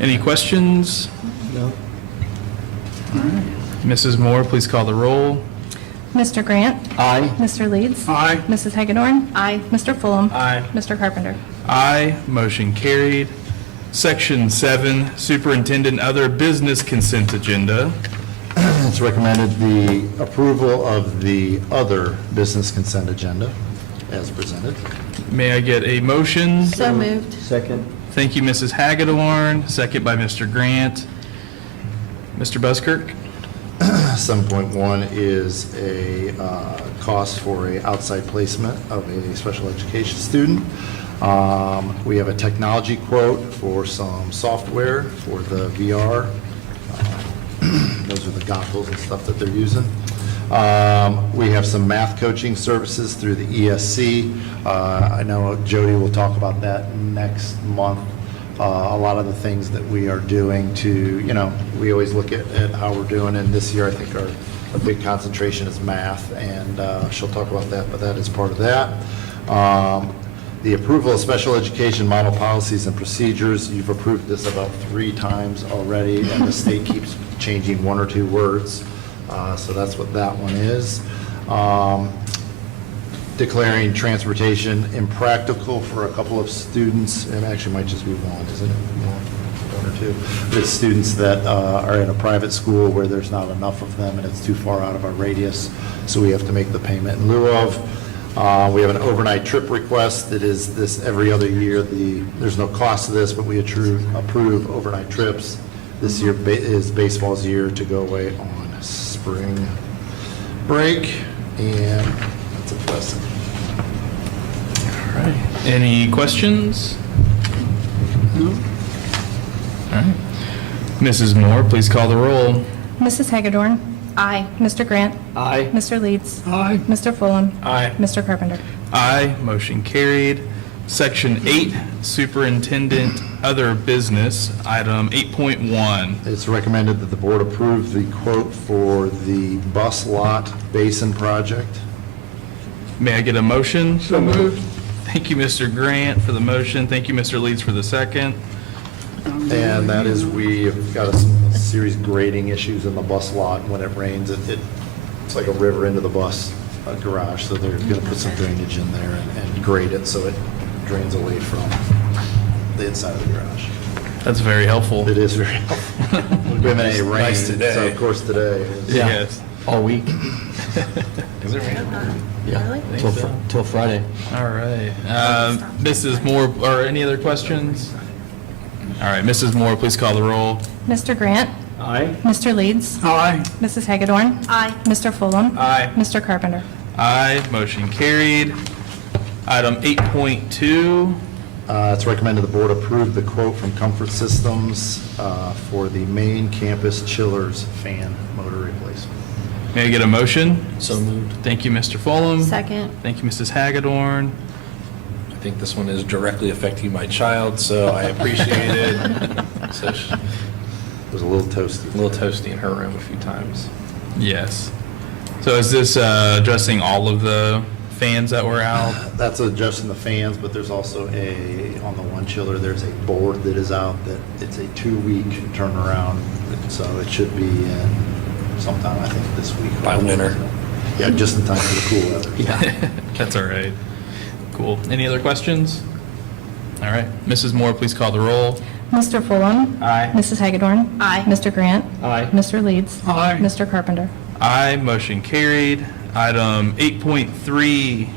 Any questions? No. All right. Mrs. Moore, please call the roll. Mr. Grant? Aye. Mr. Leeds? Aye. Mrs. Hagedorn? Aye. Mr. Fulham? Aye. Mr. Carpenter? Aye. Motion carried. Section 7, Superintendent Other Business Consent Agenda. It's recommended the approval of the other business consent agenda as presented. May I get a motion? So moved. Second. Thank you, Mrs. Hagedorn. Second by Mr. Grant. Mr. Buskirk? 7.1 is a cost for a outside placement of a special education student. We have a technology quote for some software for the VR. Those are the goggles and stuff that they're using. We have some math coaching services through the ESC. I know Jody will talk about that next month. A lot of the things that we are doing to, we always look at how we're doing, and this year I think our big concentration is math, and she'll talk about that, but that is part of that. The approval of special education model policies and procedures, you've approved this about 3 times already, and the state keeps changing 1 or 2 words, so that's what that one is. Declaring transportation impractical for a couple of students, and actually might just be one, isn't it? 1 or 2. But it's students that are in a private school where there's not enough of them and it's too far out of our radius, so we have to make the payment in lieu of. We have an overnight trip request that is this every other year. There's no cost to this, but we approve overnight trips. This year is baseball's year to go away on spring break, and that's impressive. All right. Any questions? No. All right. Mrs. Moore, please call the roll. Mrs. Hagedorn? Aye. Mr. Grant? Aye. Mr. Leeds? Aye. Mr. Fulham? Aye. Mr. Carpenter? Aye. Motion carried. Section 8, Superintendent Other Business, item 8.1. It's recommended that the board approve the quote for the bus lot basin project. May I get a motion? So moved. Thank you, Mr. Grant, for the motion. Thank you, Mr. Leeds, for the second. And that is, we've got a series of grading issues in the bus lot. When it rains, it's like a river into the bus garage, so they're going to put some drainage in there and grade it so it drains away from the inside of the garage. That's very helpful. It is very helpful. We haven't had any rain, Nice today. so of course today. is- Yes. All week. Is it raining? Yeah. Till Friday. All right. Mrs. Moore, or any other questions? All right, Mrs. Moore, please call the roll. Mr. Grant? Aye. Mr. Leeds? Aye. Mrs. Hagedorn? Aye. Mr. Fulham? Aye. Mr. Carpenter? Aye. Motion carried. Item 8.2. It's recommended the board approve the quote from Comfort Systems for the main campus chillers fan motor replacement. May I get a motion? So moved. Thank you, Mr. Fulham. Second. Thank you, Mrs. Hagedorn. think this one is directly affecting my child, so I appreciate it. So she- It was a little toasty. a little toasty in her room a few times. Yes. So is this addressing all of the fans that were out? That's adjusting the fans, but there's also on the one chiller, there's a board that is out that it's a 2-week turnaround. So it should be in sometime, I think, this week. By winter. Yeah, just in time for the cool weather. Yeah. That's all right. Cool. Any other questions? All right. Mrs. Moore, please call the roll. Mr. Fulham? Aye. Mrs. Hagedorn? Aye. Mr. Grant? Aye. Mr. Leeds? Aye. Mr. Carpenter? Aye, motion carried. Item 8.3,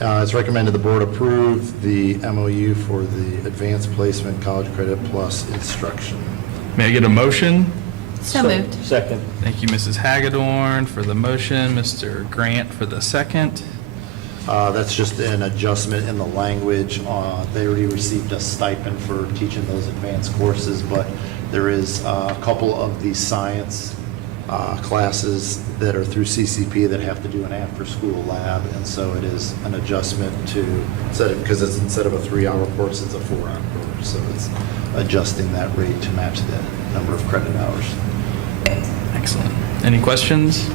It's recommended the board approve the MOU for the Advanced Placement College Credit Plus instruction. may I get a motion? So moved. Second. Thank you, Mrs. Hagedorn, for the motion, Mr. Grant for the second. That's just an adjustment in the language. They already received a stipend for teaching those advanced courses, but there is a couple of the science classes that are through CCP that have to do an after-school lab, and so it is an adjustment to, because it's instead of a 3-hour course, it's a 4-hour course, so it's adjusting that rate to match the number of credit hours. Excellent. Any questions?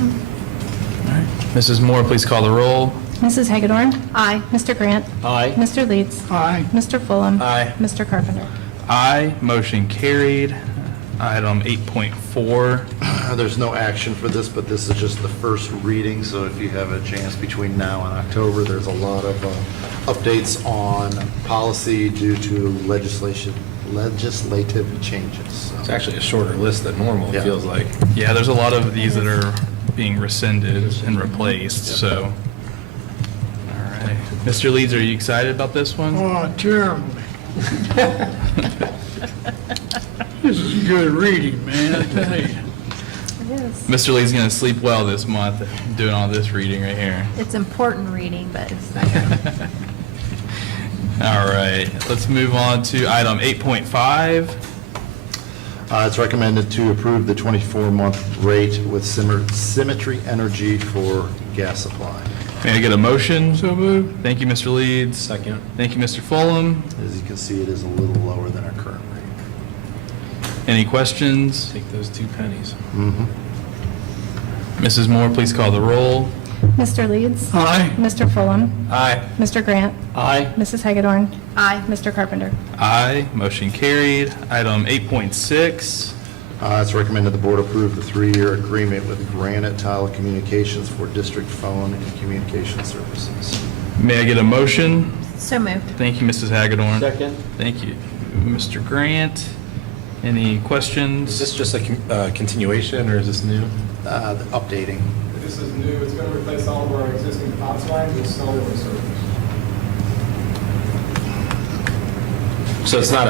All right. Mrs. Moore, please call the roll. Mrs. Hagedorn? Aye. Mr. Grant? Aye. Mr. Leeds? Aye. Mr. Fulham? Aye. Mr. Carpenter? Aye, motion carried. Item 8.4, There's no action for this, but this is just the first reading, so if you have a chance between now and October, there's a lot of updates on policy due to legislative changes. It's actually a shorter list than normal, Yeah. it feels like. yeah, there's a lot of these that are being rescinded and replaced, so. All right. Mr. Leeds, are you excited about this one? Oh, terribly. This is good reading, man, I tell you. It is. Mr. Leeds going to sleep well this month doing all this reading right here. It's important reading, but it's not. All right, let's move on to item 8.5. It's recommended to approve the 24-month rate with Symmetry Energy for gas supply. May I get a motion? So moved. Tk you, Mr. Leeds. Second. Thank you, Mr. Fulham. As you can see, it is a little lower than our current rate. Any questions? Take those 2 pennies. Mrs. Moore, please call the roll. Mr. Leeds? Aye. Mr. Fulham? Aye. Mr. Grant? Aye. Mrs. Hagedorn? Aye. Mr. Carpenter? Aye, motion carried. Item 8.6. It's recommended the board approve the 3-year agreement with Granite Telecommunications for district phone and communication services. May I get a motion? So moved. Thank you, Mrs. Hagedorn. Second. Thank you, Mr. Grant. Any questions? Is this just a continuation, or is this new? The updating. This is new, it's going to replace all of our existing POTS lines with cellular service. So it's not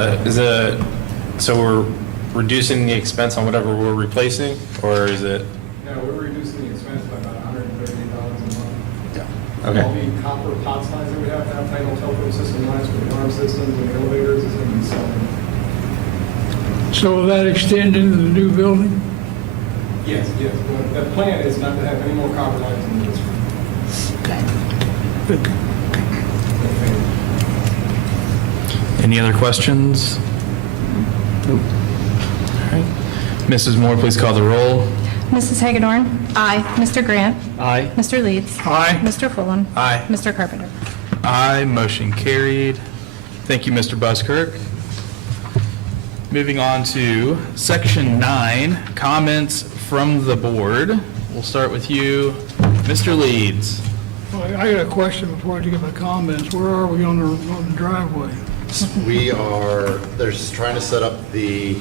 so we're reducing the expense on whatever we're replacing, or is it? No, we're reducing the expense by about $138 a month. Yeah. Okay. All the copper POTS lines that we have now, final telephone system lines for the alarm systems and the elevators is going to be cellular. So will that extend into the new building? Yes, yes. The plan is not to have any more copper lines in the district. Good. Any other questions? All right. Mrs. Moore, please call the roll. Mrs. Hagedorn? Aye. Mr. Grant? Aye. Mr. Leeds? Aye. Mr. Fulham? Aye. Mr. Carpenter? Aye, motion carried. Thank you, Mr. Buskirk. Moving on to Section 9, comments from the board. We'll start with you, Mr. Leeds. Well, I got a question before I get my comments. Where are we on the driveway? They're just trying to set up the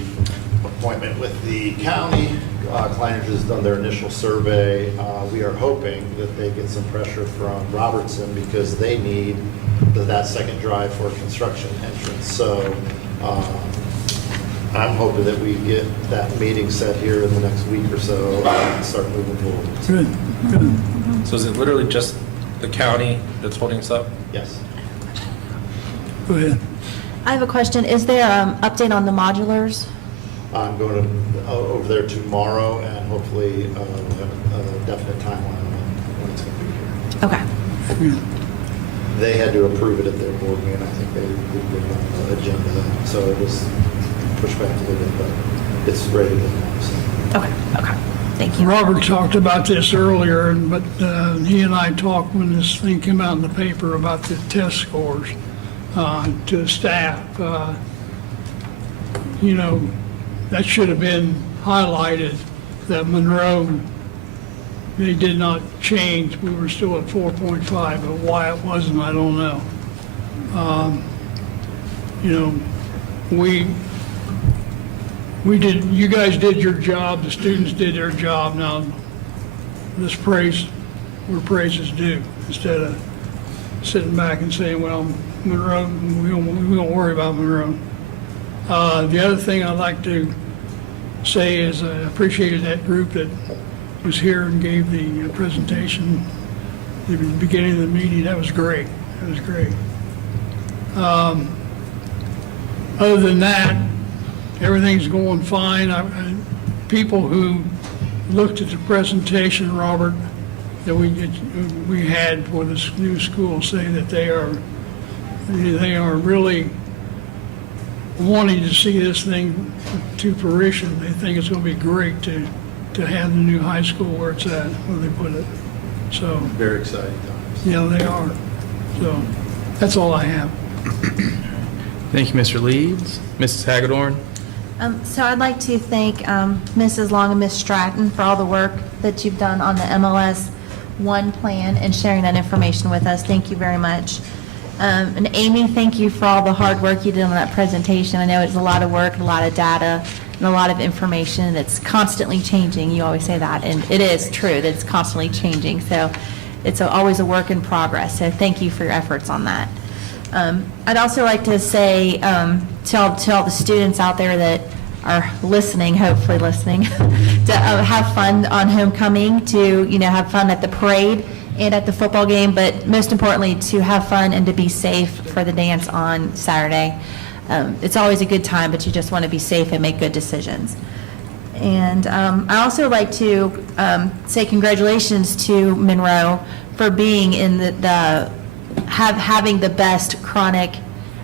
appointment with the county. Kleinert has done their initial survey. We are hoping that they get some pressure from Robertson because they need that second drive for construction entrance. So I'm hoping that we get that meeting set here in the next week or so and start moving forward. Good, good. So is it literally just the county that's holding us up? Yes. Go ahead. I have a question. Is there update on the modulars? I'm going to over there tomorrow and hopefully we'll have a definite timeline on when it's going to be here. Okay. they had to approve it at their board meeting. I think they did it on the agenda, so it was pushed back a little bit, but it's ready to go. So. Okay, thank you. Robert talked about this earlier, but he and I talked when this thing came out in the paper about the test scores to staff. You know, that should have been highlighted, that Monroe, they did not change. We were still at 4.5, but why it wasn't, I don't know. You know, we did, you guys did your job, the students did their job. Now, this praise where praise is due, instead of sitting back and saying, well, Monroe, we don't worry about Monroe. The other thing I'd like to say is I appreciated that group that was here and gave the presentation at the beginning of the meeting. That was great. That was great. Other than that, everything's going fine. People who looked at the presentation, Robert, that we had for this new school say that they are really wanting to see this thing to fruition. They think it's going to be great to have the new high school where it's at, where they put it. So Very exciting times. yeah, they are. So that's all I have. Thank you, Mr. Leeds. Mrs. Hagedorn? So I'd like to thank Mrs. Long and Ms. Stratton for all the work that you've done on the MLS 1 plan and sharing that information with us. Thank you very much. And Amy, thank you for all the hard work you did on that presentation. I know it's a lot of work, a lot of data, and a lot of information that's constantly changing. You always say that, and it is true that it's constantly changing. So it's always a work in progress. So thank you for your efforts on that. I'd also like to say to all the students out there that are listening, hopefully listening, to have fun on homecoming, to have fun at the parade and at the football game, but most importantly, to have fun and to be safe for the dance on Saturday. It's always a good time, but you just want to be safe and make good decisions. And I also like to say congratulations to Monroe for being in having the best chronic,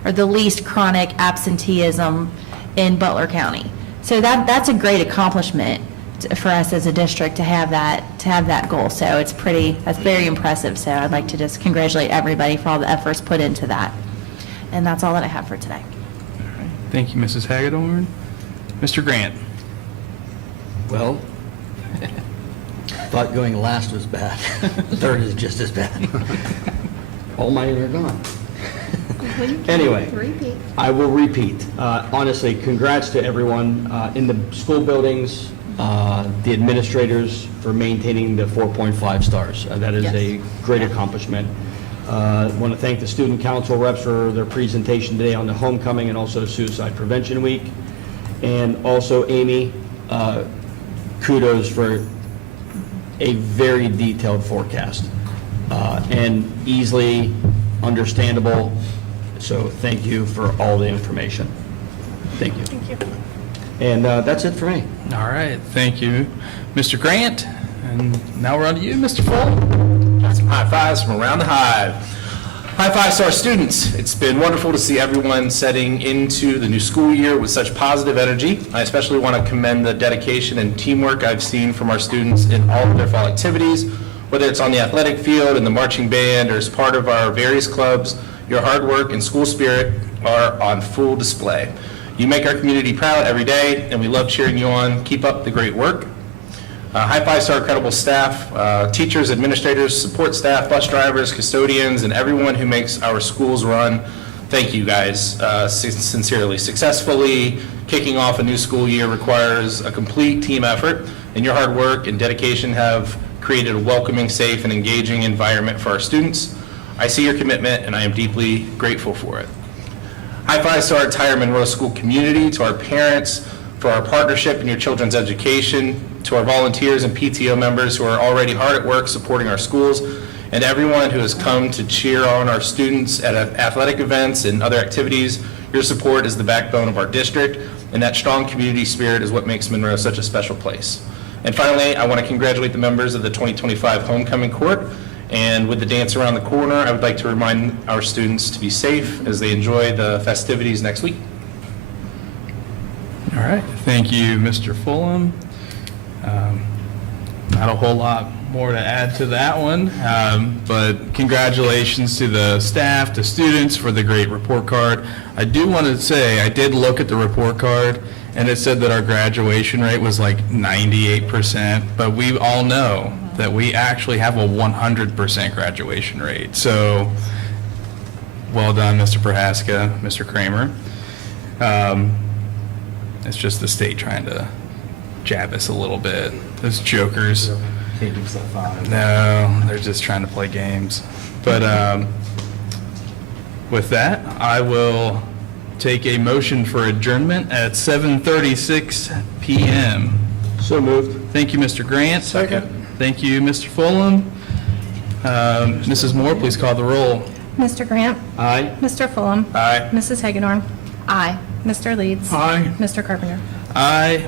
or the least chronic absenteeism in Butler County. So that's a great accomplishment for us as a district to have that goal. So that's very impressive. So I'd like to just congratulate everybody for all the efforts put into that. And that's all that I have for today. Thank you, Mrs. Hagedorn. Mr. Grant? Well, thought going last was bad. Third is just as bad. All mine are gone. Anyway, I will repeat. Honestly, congrats to everyone in the school buildings, the administrators for maintaining the 4.5 stars. That is a great accomplishment. I want to thank the student council reps for their presentation today on the homecoming and also Suicide Prevention Week. And also Amy, kudos for a very detailed forecast and easily understandable. So thank you for all the information. Thank you. Thank you. And that's it for me. All right, thank you, Mr. Grant. And now we're on to you, Mr. Full. Got some high fives from around the hive. High fives to our students. It's been wonderful to see everyone setting into the new school year with such positive energy. I especially want to commend the dedication and teamwork I've seen from our students in all of their fall activities, whether it's on the athletic field, in the marching band, or as part of our various clubs. Your hard work and school spirit are on full display. You make our community proud every day, and we love cheering you on. Keep up the great work. High fives to our incredible staff, teachers, administrators, support staff, bus drivers, custodians, and everyone who makes our schools run. Thank you guys, sincerely. Successfully kicking off a new school year requires a complete team effort, and your hard work and dedication have created a welcoming, safe, and engaging environment for our students. I see your commitment, and I am deeply grateful for it. High fives to our entire Monroe school community, to our parents, for our partnership in your children's education, to our volunteers and PTO members who are already hard at work supporting our schools, and everyone who has come to cheer on our students at athletic events and other activities. Your support is the backbone of our district, and that strong community spirit is what makes Monroe such a special place. And finally, I want to congratulate the members of the 2025 Homecoming Court And with the dance around the corner, I would like to remind our students to be safe as they enjoy the festivities next week. All right, thank you, Mr. Fulham. Not a whole lot more to add to that one, but congratulations to the staff, to students for the great report card. I do want to say, I did look at the report card, and it said that our graduation rate was like 98%, but we all know that we actually have a 100% graduation rate. So, well done, Mr. Prohaska, Mr. Kramer. It's just the state trying to jab us a little bit. Those jokers. No, they're just trying to play games. But with that, I will take a motion for adjournment at 7:36 PM. So moved. Thank you, Mr. Grant. Second. Thank you, Mr. Fulham. Mrs. Moore, please call the roll. Mr. Grant? Aye. Mr. Fulham? Aye. Mrs. Hagedorn? Aye. Mr. Leeds? Aye. Mr. Carpenter? Aye.